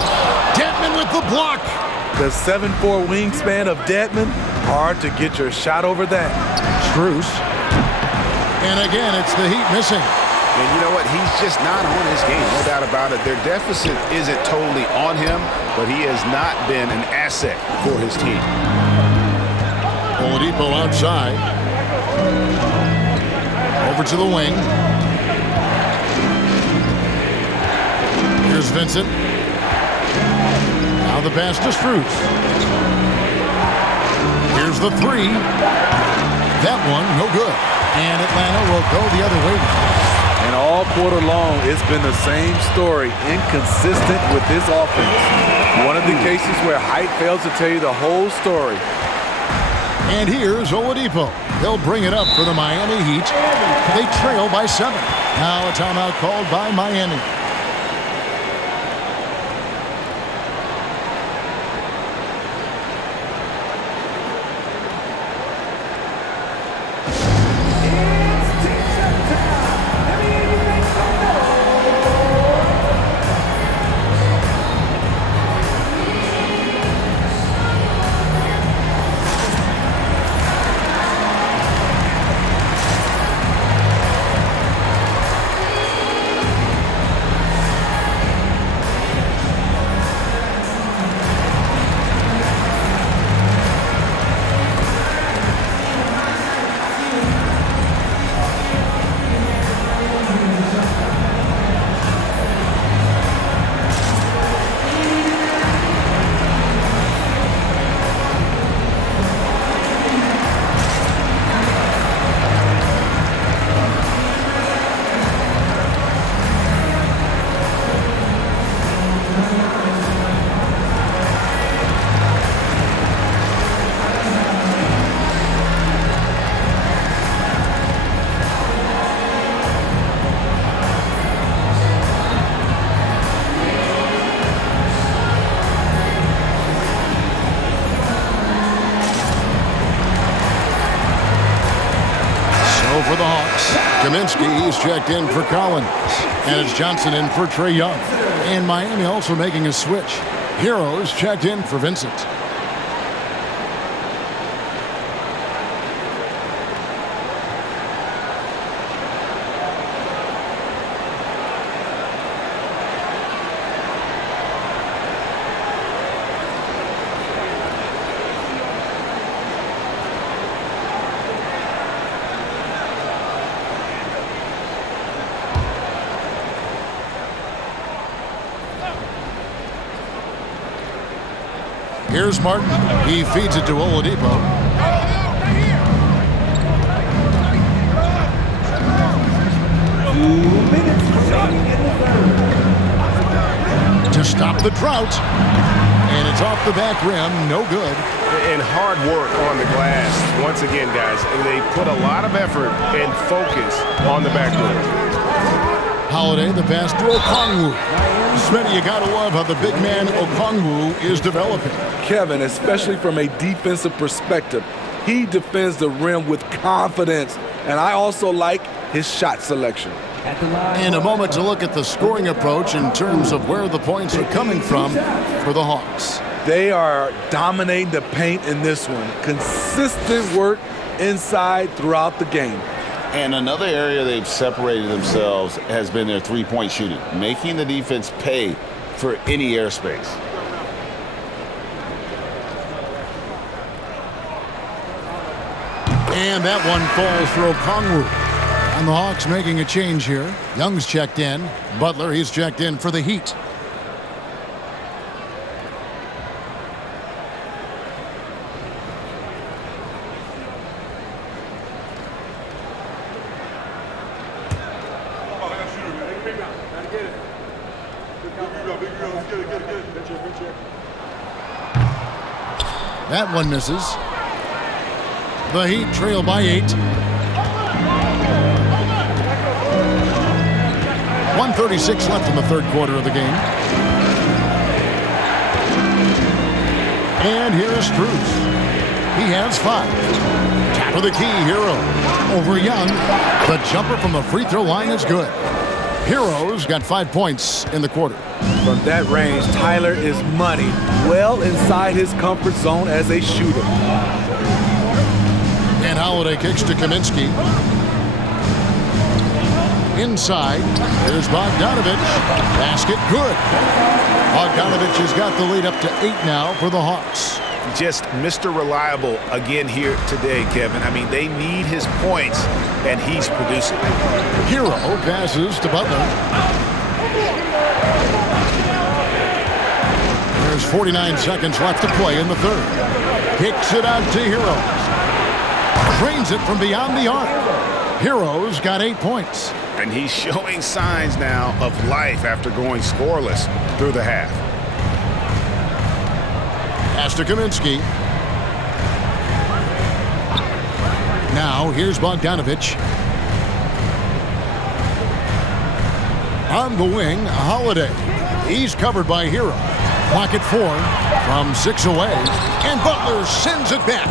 Dedmon with the block. The 7'4" wingspan of Dedmon, hard to get your shot over that. Strus. And again, it's the Heat missing. And you know what? He's just not on his game, no doubt about it. Their deficit isn't totally on him, but he has not been an asset for his team. Oladipo outside. Over to the wing. Here's Vincent. Now the pass to Strus. Here's the 3. That one, no good. And Atlanta will go the other way. And all quarter long, it's been the same story, inconsistent with this offense. One of the cases where height fails to tell you the whole story. And here's Oladipo. They'll bring it up for the Miami Heat. They trail by 7. Now a timeout called by Miami. For the Hawks, Kaminsky is checked in for Collins, and it's Johnson in for Trae Young. And Miami also making a switch. Heroes checked in for Vincent. Here's Martin. He feeds it to Oladipo. To stop the drought. And it's off the back rim. No good. And hard work on the glass. Once again, guys, they put a lot of effort and focus on the backboard. Holiday, the pass to Okongwu. Smitty, you gotta love how the big man Okongwu is developing. Kevin, especially from a defensive perspective, he defends the rim with confidence. And I also like his shot selection. And a moment to look at the scoring approach in terms of where the points are coming from for the Hawks. They are dominating the paint in this one. Consistent work inside throughout the game. And another area they've separated themselves has been their three-point shooting, making the defense pay for any airspace. And that one falls for Okongwu. And the Hawks making a change here. Young's checked in. Butler, he's checked in for the Heat. That one misses. The Heat trail by 8. 1:36 left in the third quarter of the game. And here is Strus. He has 5. Tap of the key, Hero. Over Young. The jumper from the free throw line is good. Hero's got 5 points in the quarter. From that range, Tyler is money, well inside his comfort zone as a shooter. And Holiday kicks to Kaminsky. Inside, there's Bogdanovich. Basket good. Bogdanovich has got the lead up to 8 now for the Hawks. Just Mr. Reliable again here today, Kevin. I mean, they need his points, and he's producing. Hero passes to Butler. There's 49 seconds left to play in the third. Kicks it out to Hero. Drains it from beyond the arc. Hero's got 8 points. And he's showing signs now of life after going scoreless through the half. Pass to Kaminsky. Now here's Bogdanovich. On the wing, Holiday. He's covered by Hero. Clock at 4 from 6 away. And Butler sends it back.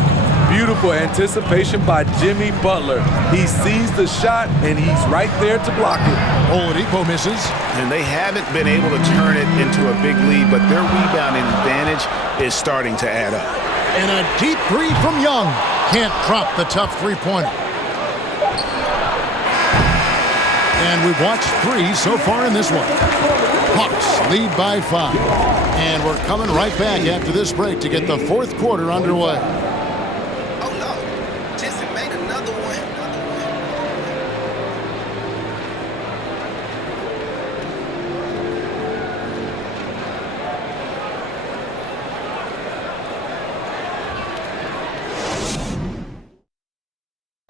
Beautiful anticipation by Jimmy Butler. He sees the shot, and he's right there to block it. Oladipo misses. And they haven't been able to turn it into a big lead, but their rebounding advantage is starting to add up. And a deep 3 from Young. Can't drop the tough three-pointer. And we've watched 3 so far in this one. Hawks lead by 5. And we're coming right back after this break to get the fourth quarter underway.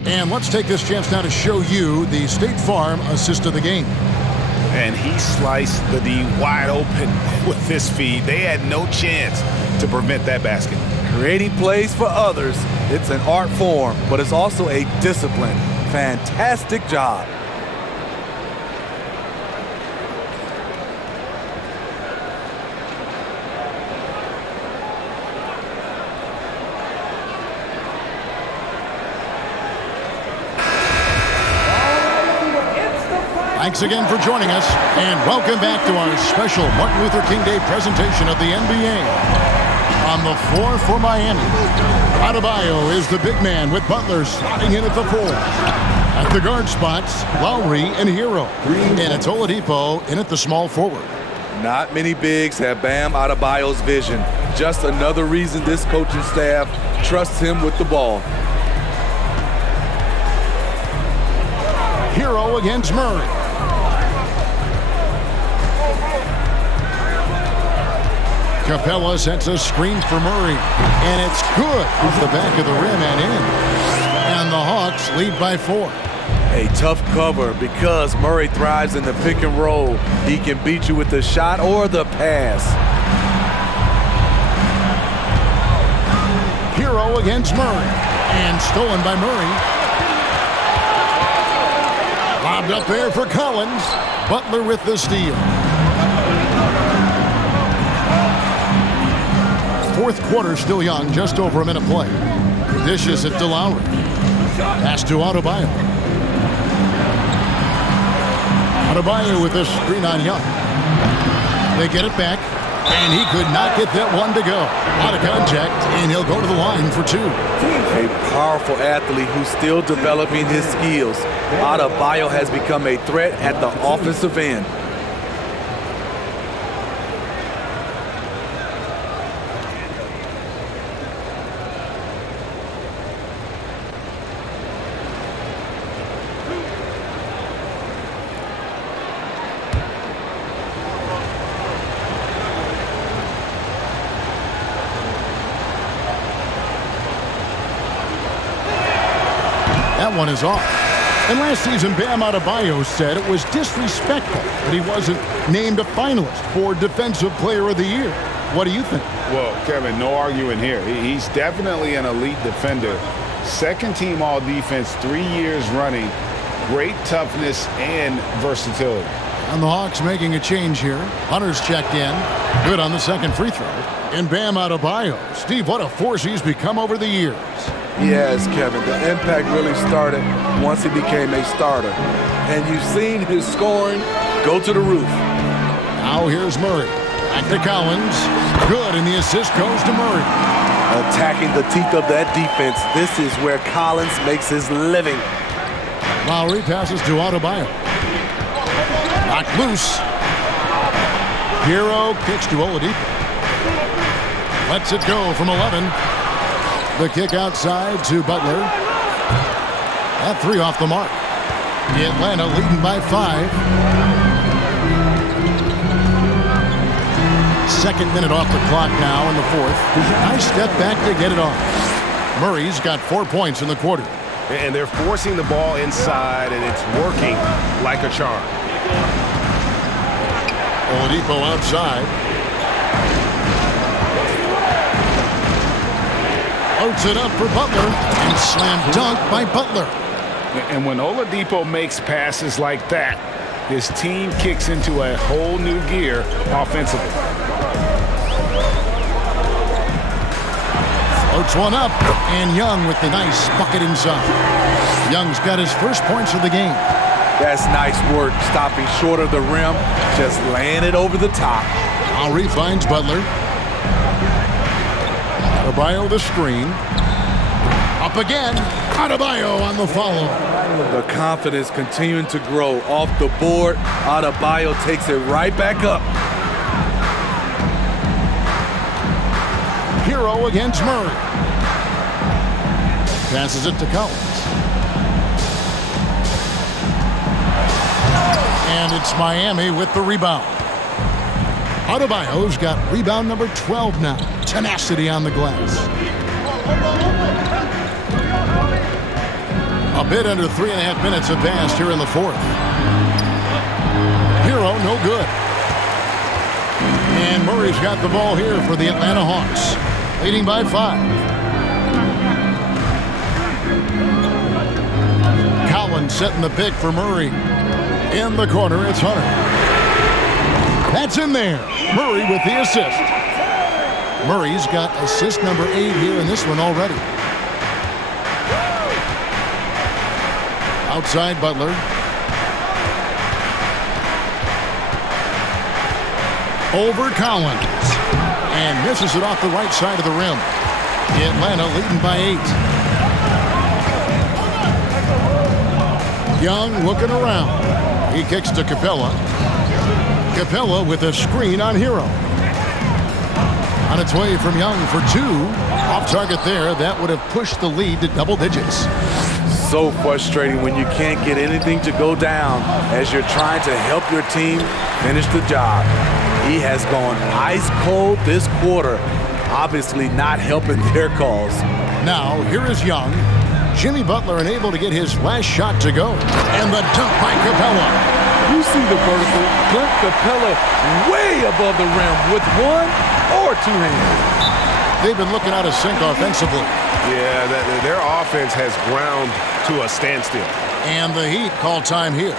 And let's take this chance now to show you the State Farm assist of the game. And he sliced the D wide open with this feed. They had no chance to prevent that basket. Creating plays for others, it's an art form, but it's also a discipline. Fantastic job. Thanks again for joining us, and welcome back to our special Martin Luther King Day presentation of the NBA. On the floor for Miami, Adebayo is the big man with Butler slotting in at the 4. At the guard spots, Lowry and Hero. And it's Oladipo in at the small forward. Not many bigs have Bam Adebayo's vision. Just another reason this coaching staff trusts him with the ball. Hero against Murray. Capella sets a screen for Murray, and it's good off the back of the rim and in. And the Hawks lead by 4. A tough cover because Murray thrives in the pick and roll. He can beat you with the shot or the pass. Hero against Murray, and stolen by Murray. Lobbed up there for Collins. Butler with the steal. Fourth quarter still young, just over a minute play. Dishes it to Lowry. Pass to Adebayo. Adebayo with a screen on Young. They get it back, and he could not get that one to go. Out of contact, and he'll go to the line for 2. A powerful athlete who's still developing his skills. Adebayo has become a threat at the offensive end. That one is off. And last season, Bam Adebayo said it was disrespectful that he wasn't named a finalist for Defensive Player of the Year. What do you think? Well, Kevin, no arguing here. He's definitely an elite defender. Second team all defense 3 years running. Great toughness and versatility. And the Hawks making a change here. Hunter's checked in. Good on the second free throw. And Bam Adebayo. Steve, what a force he's become over the years. Yes, Kevin, the impact really started once he became a starter. And you've seen his scoring go to the roof. Now here's Murray. Back to Collins. Good, and the assist goes to Murray. Attacking the teeth of that defense. This is where Collins makes his living. Lowry passes to Adebayo. Knocked loose. Hero kicks to Oladipo. Lets it go from 11. The kick outside to Butler. That 3 off the mark. Atlanta leading by 5. Second minute off the clock now in the fourth. Nice step back to get it off. Murray's got 4 points in the quarter. And they're forcing the ball inside, and it's working like a charm. Oladipo outside. Floats it up for Butler, and slam dunk by Butler. And when Oladipo makes passes like that, his team kicks into a whole new gear offensively. Floats one up, and Young with the nice bucket inside. Young's got his first points of the game. That's nice work, stopping short of the rim, just laying it over the top. Lowry finds Butler. Adebayo the screen. Up again. Adebayo on the follow. The confidence continuing to grow off the board. Adebayo takes it right back up. Hero against Murray. Passes it to Collins. And it's Miami with the rebound. Adebayo's got rebound number 12 now. Tenacity on the glass. A bit under 3.5 minutes have passed here in the fourth. Hero, no good. And Murray's got the ball here for the Atlanta Hawks, leading by 5. Collins setting the pick for Murray. In the corner, it's Hunter. That's in there. Murray with the assist. Murray's got assist number 8 here in this one already. Outside Butler. Over Collins. And misses it off the right side of the rim. Atlanta leading by 8. Young looking around. He kicks to Capella. Capella with a screen on Hero. On its way from Young for 2. Off target there. That would have pushed the lead to double digits. So frustrating when you can't get anything to go down as you're trying to help your team finish the job. He has gone ice cold this quarter, obviously not helping their cause. Now, here is Young. Jimmy Butler unable to get his last shot to go. And the dunk by Capella. You see the vertical. Clint Capella way above the rim with one or two hands. They've been looking out of sync offensively. Yeah, their offense has ground to a standstill. And the Heat call time here.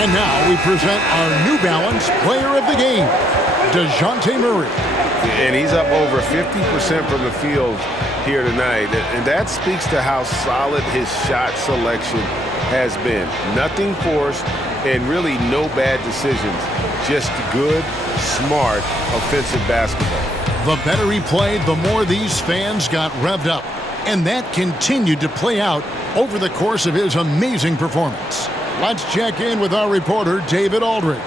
And now we present our New Balance Player of the Game, DeJounte Murray. And he's up over 50% from the field here tonight. And that speaks to how solid his shot selection has been. Nothing forced and really no bad decisions. Just good, smart, offensive basketball. The better he played, the more these fans got revved up. And that continued to play out over the course of his amazing performance. Let's check in with our reporter, David Aldridge.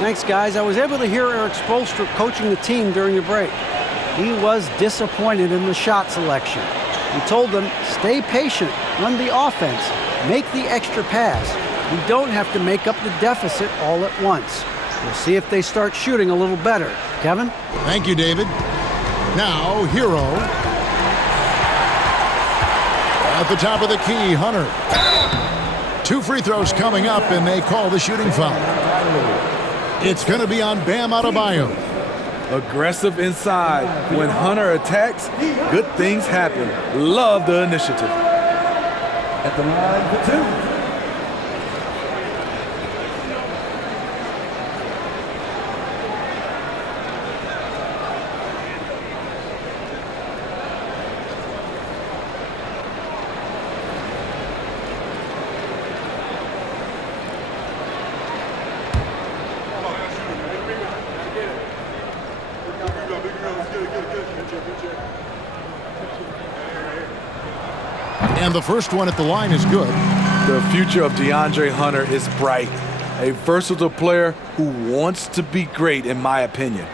Thanks, guys. I was able to hear Eric Spoelstra coaching the team during the break. He was disappointed in the shot selection. He told them, stay patient, run the offense, make the extra pass. We don't have to make up the deficit all at once. We'll see if they start shooting a little better. Kevin? Thank you, David. Now, Hero. At the top of the key, Hunter. 2 free throws coming up, and they call the shooting foul. It's going to be on Bam Adebayo. Aggressive inside. When Hunter attacks, good things happen. Love the initiative. At the line for 2. And the first one at the line is good. The future of DeAndre Hunter is bright. A versatile player who wants to be great, in my opinion.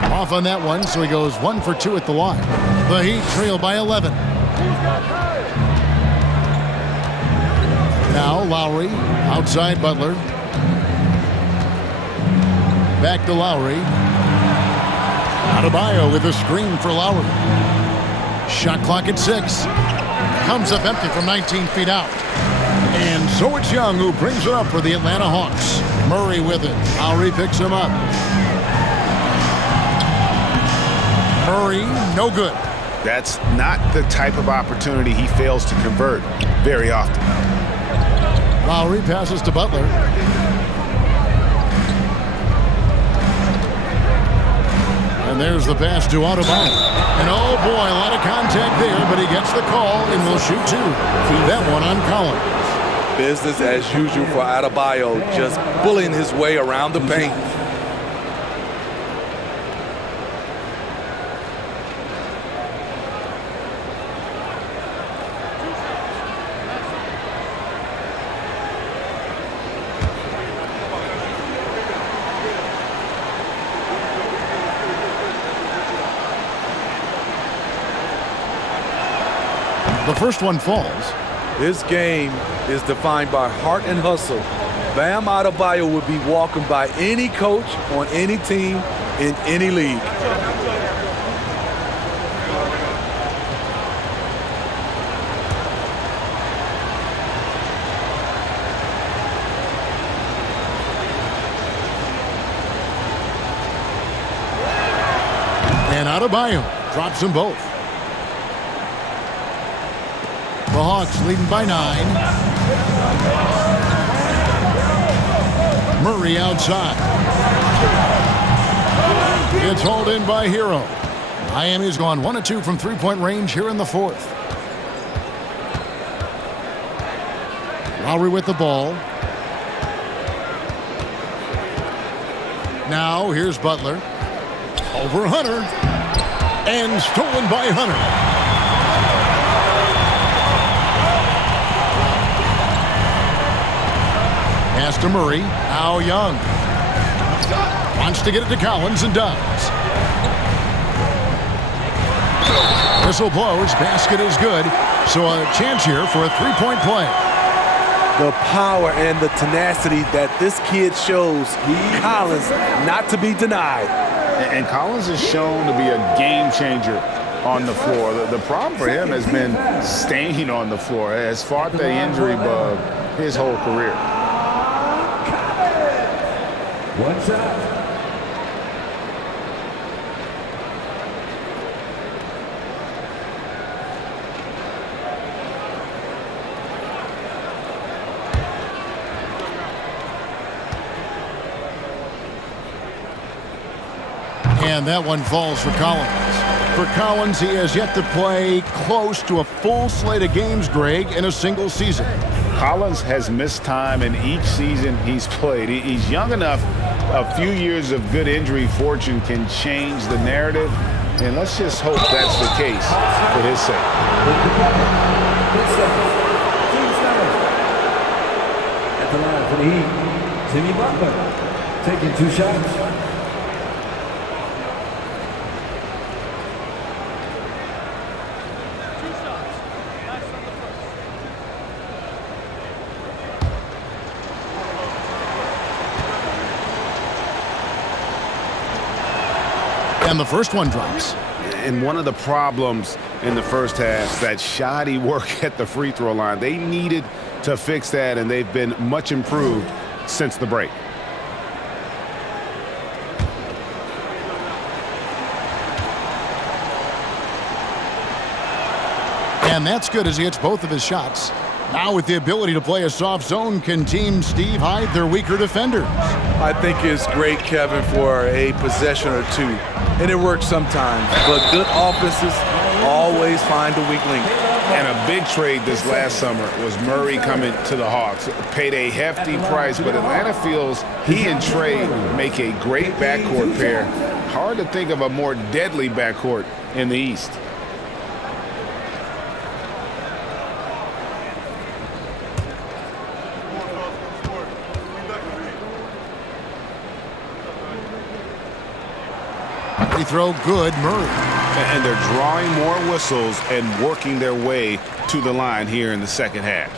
Off on that one, so he goes 1 for 2 at the line. The Heat trail by 11. Now Lowry, outside Butler. Back to Lowry. Adebayo with a screen for Lowry. Shot clock at 6. Comes up empty from 19 feet out. And so it's Young who brings it up for the Atlanta Hawks. Murray with it. Lowry picks him up. Murray, no good. That's not the type of opportunity he fails to convert very often. Lowry passes to Butler. And there's the pass to Adebayo. And oh boy, a lot of contact there, but he gets the call and will shoot 2. That one on Collins. Business as usual for Adebayo, just bullying his way around the paint. The first one falls. This game is defined by heart and hustle. Bam Adebayo would be welcomed by any coach on any team in any league. And Adebayo drops them both. The Hawks leading by 9. Murray outside. It's hauled in by Hero. Miami's gone 1 of 2 from three-point range here in the fourth. Lowry with the ball. Now here's Butler. Over Hunter. And stolen by Hunter. Pass to Murray. Now Young. Wants to get it to Collins and does. Whistle blows. Basket is good. So a chance here for a three-point play. The power and the tenacity that this kid shows Collins not to be denied. And Collins has shown to be a game changer on the floor. The problem for him has been staying on the floor. Has fought the injury bug his whole career. One shot. And that one falls for Collins. For Collins, he has yet to play close to a full slate of games, Greg, in a single season. Collins has missed time in each season he's played. He's young enough. A few years of good injury fortune can change the narrative, and let's just hope that's the case for his sake. At the line for the Heat, Jimmy Butler taking 2 shots. And the first one drops. And one of the problems in the first half, that shoddy work at the free throw line. They needed to fix that, and they've been much improved since the break. And that's good as he hits both of his shots. Now with the ability to play a soft zone, can Team Steve hide their weaker defenders? I think it's great, Kevin, for a possession or two. And it works sometimes. But good offenses always find a weak link. And a big trade this last summer was Murray coming to the Hawks. Paid a hefty price, but Atlanta feels he and Trey make a great backcourt pair. Hard to think of a more deadly backcourt in the East. Free throw good, Murray. And they're drawing more whistles and working their way to the line here in the second half.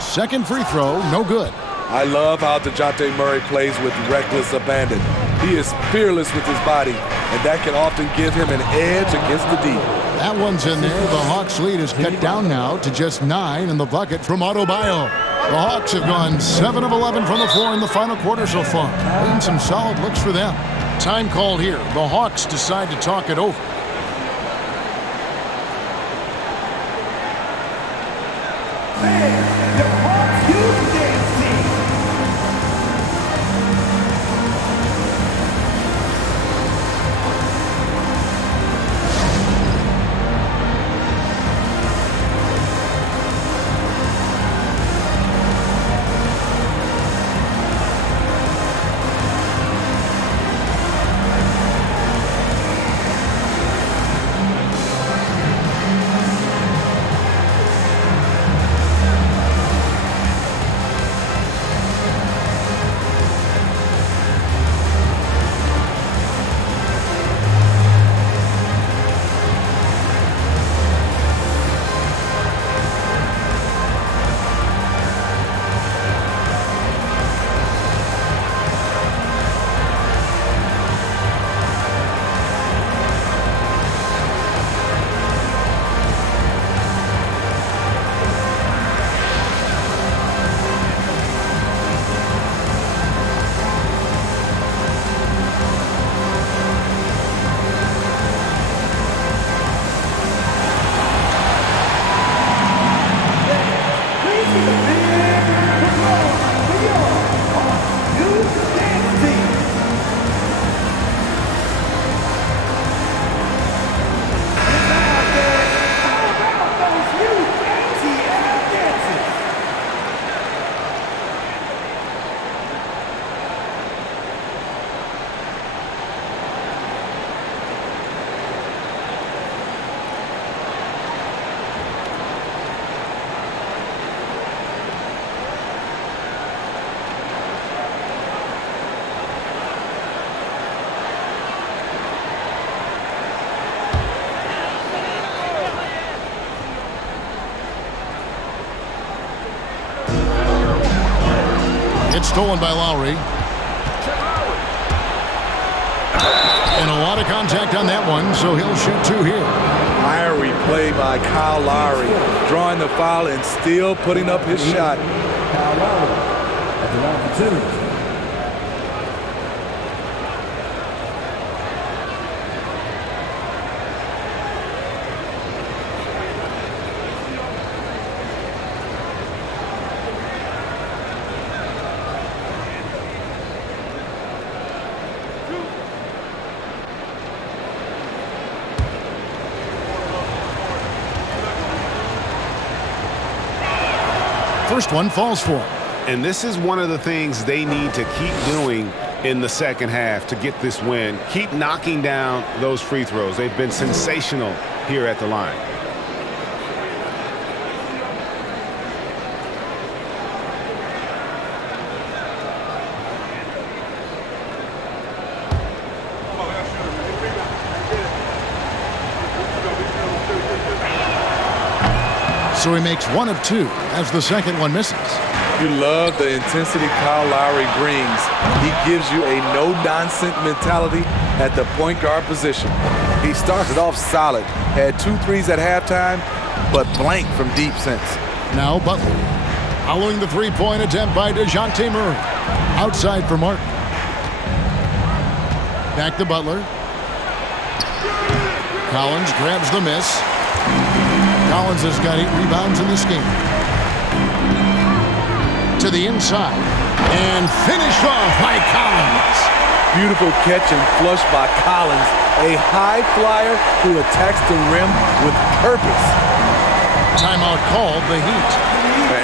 Second free throw, no good. I love how DeJounte Murray plays with reckless abandon. He is fearless with his body, and that can often give him an edge against the D. That one's in there. The Hawks lead is cut down now to just 9 in the bucket from Adebayo. The Hawks have gone 7 of 11 from the floor in the final quarter so far. Been some solid looks for them. Time called here. The Hawks decide to talk it over. It's stolen by Lowry. And a lot of contact on that one, so he'll shoot 2 here. Fiery play by Kyle Lowry, drawing the foul and still putting up his shot. Kyle Lowry at the line for 2. First one falls for him. And this is one of the things they need to keep doing in the second half to get this win. Keep knocking down those free throws. They've been sensational here at the line. So he makes 1 of 2 as the second one misses. You love the intensity Kyle Lowry brings. He gives you a no-nonsense mentality at the point guard position. He started off solid, had 2 threes at halftime, but blank from deep since. Now Butler. Following the three-point attempt by DeJounte Murray. Outside for Martin. Back to Butler. Collins grabs the miss. Collins has got 8 rebounds in this game. To the inside. And finished off by Collins. Beautiful catch and flush by Collins. A high flyer who attacks the rim with purpose. Timeout called the Heat.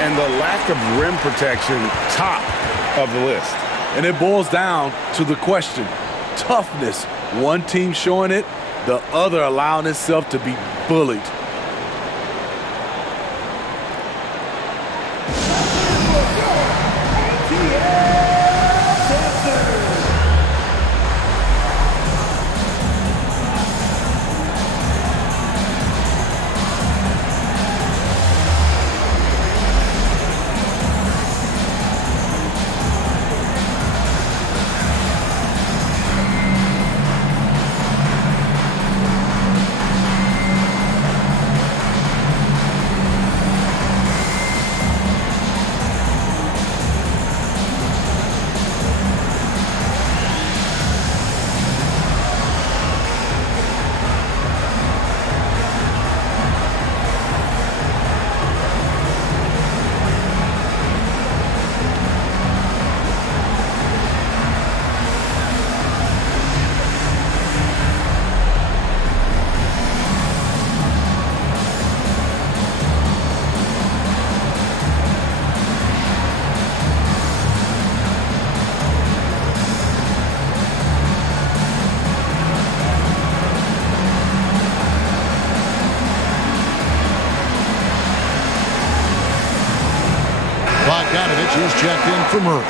And the lack of rim protection, top of the list. And it boils down to the question. Toughness. One team showing it, the other allowing itself to be bullied. He's checked in for Murray.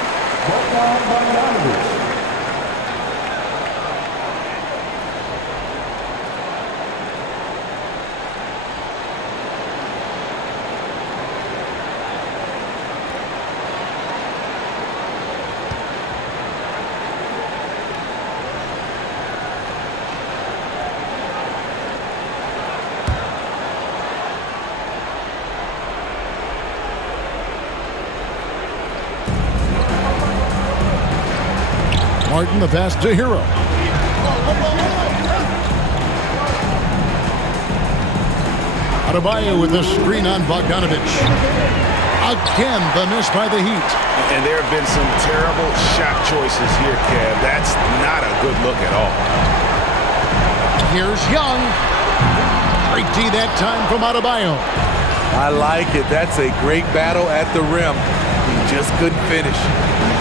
Martin, the pass to Hero. Adebayo with the screen on Bogdanovich. Again, the miss by the Heat. And there have been some terrible shot choices here, Kev. That's not a good look at all. Here's Young. Great D that time from Adebayo. I like it. That's a great battle at the rim. He just couldn't finish.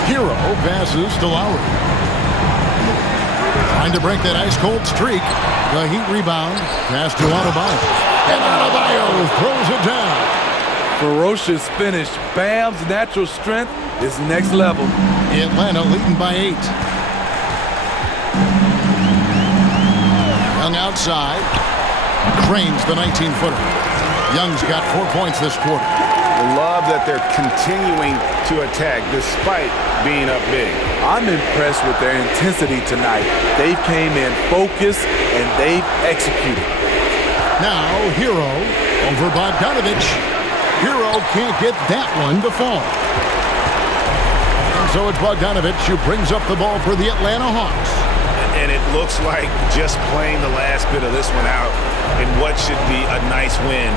Hero passes to Lowry. Trying to break that ice-cold streak. The Heat rebound. Pass to Adebayo. And Adebayo throws it down. Ferocious finish. Bam's natural strength is next level. Atlanta leading by 8. Young outside. Cranes the 19-footer. Young's got 4 points this quarter. Love that they're continuing to attack despite being up big. I'm impressed with their intensity tonight. They came in focused and they've executed. Now, Hero over Bogdanovich. Hero can't get that one to fall. And so it's Bogdanovich who brings up the ball for the Atlanta Hawks. And it looks like just playing the last bit of this one out in what should be a nice win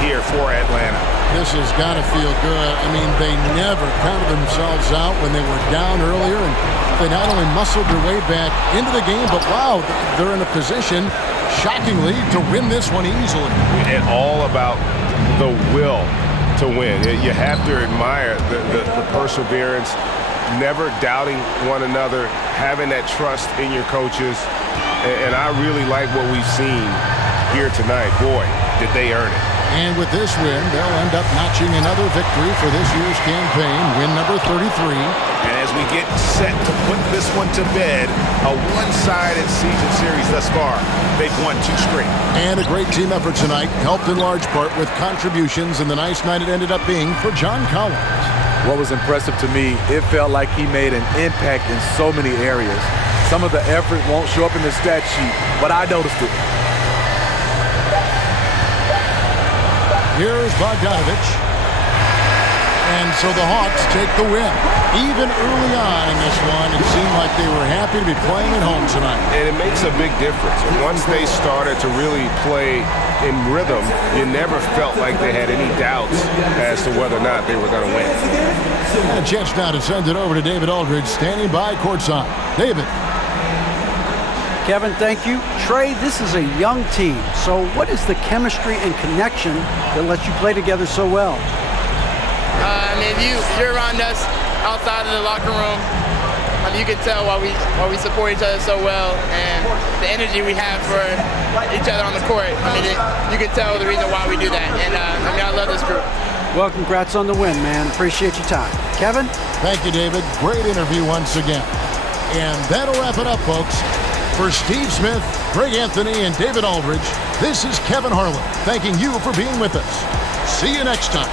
here for Atlanta. This has got to feel good. I mean, they never counted themselves out when they were down earlier, and they not only muscled their way back into the game, but wow, they're in a position, shockingly, to win this one easily. And all about the will to win. You have to admire the perseverance, never doubting one another, having that trust in your coaches. And I really like what we've seen here tonight. Boy, did they earn it. And with this win, they'll end up notching another victory for this year's campaign, win number 33. And as we get set to put this one to bed, a one-sided season series thus far, they've won 2 straight. And a great team effort tonight, helped in large part with contributions, and the nice night it ended up being for John Collins. What was impressive to me, it felt like he made an impact in so many areas. Some of the effort won't show up in the stat sheet, but I noticed it. Here's Bogdanovich. And so the Hawks take the win. Even early on in this one, it seemed like they were happy to be playing at home tonight. And it makes a big difference. Once they started to really play in rhythm, you never felt like they had any doubts as to whether or not they were going to win. And a chance now to send it over to David Aldridge, standing by courtside. David. Kevin, thank you. Trey, this is a young team. So what is the chemistry and connection that lets you play together so well? I mean, you're around us outside of the locker room. You can tell why we support each other so well, and the energy we have for each other on the court. I mean, you can tell the reason why we do that. And I love this group. Well, congrats on the win, man. Appreciate your time. Kevin? Thank you, David. Great interview once again. And that'll wrap it up, folks. For Steve Smith, Greg Anthony, and David Aldridge, this is Kevin Harlan thanking you for being with us. See you next time.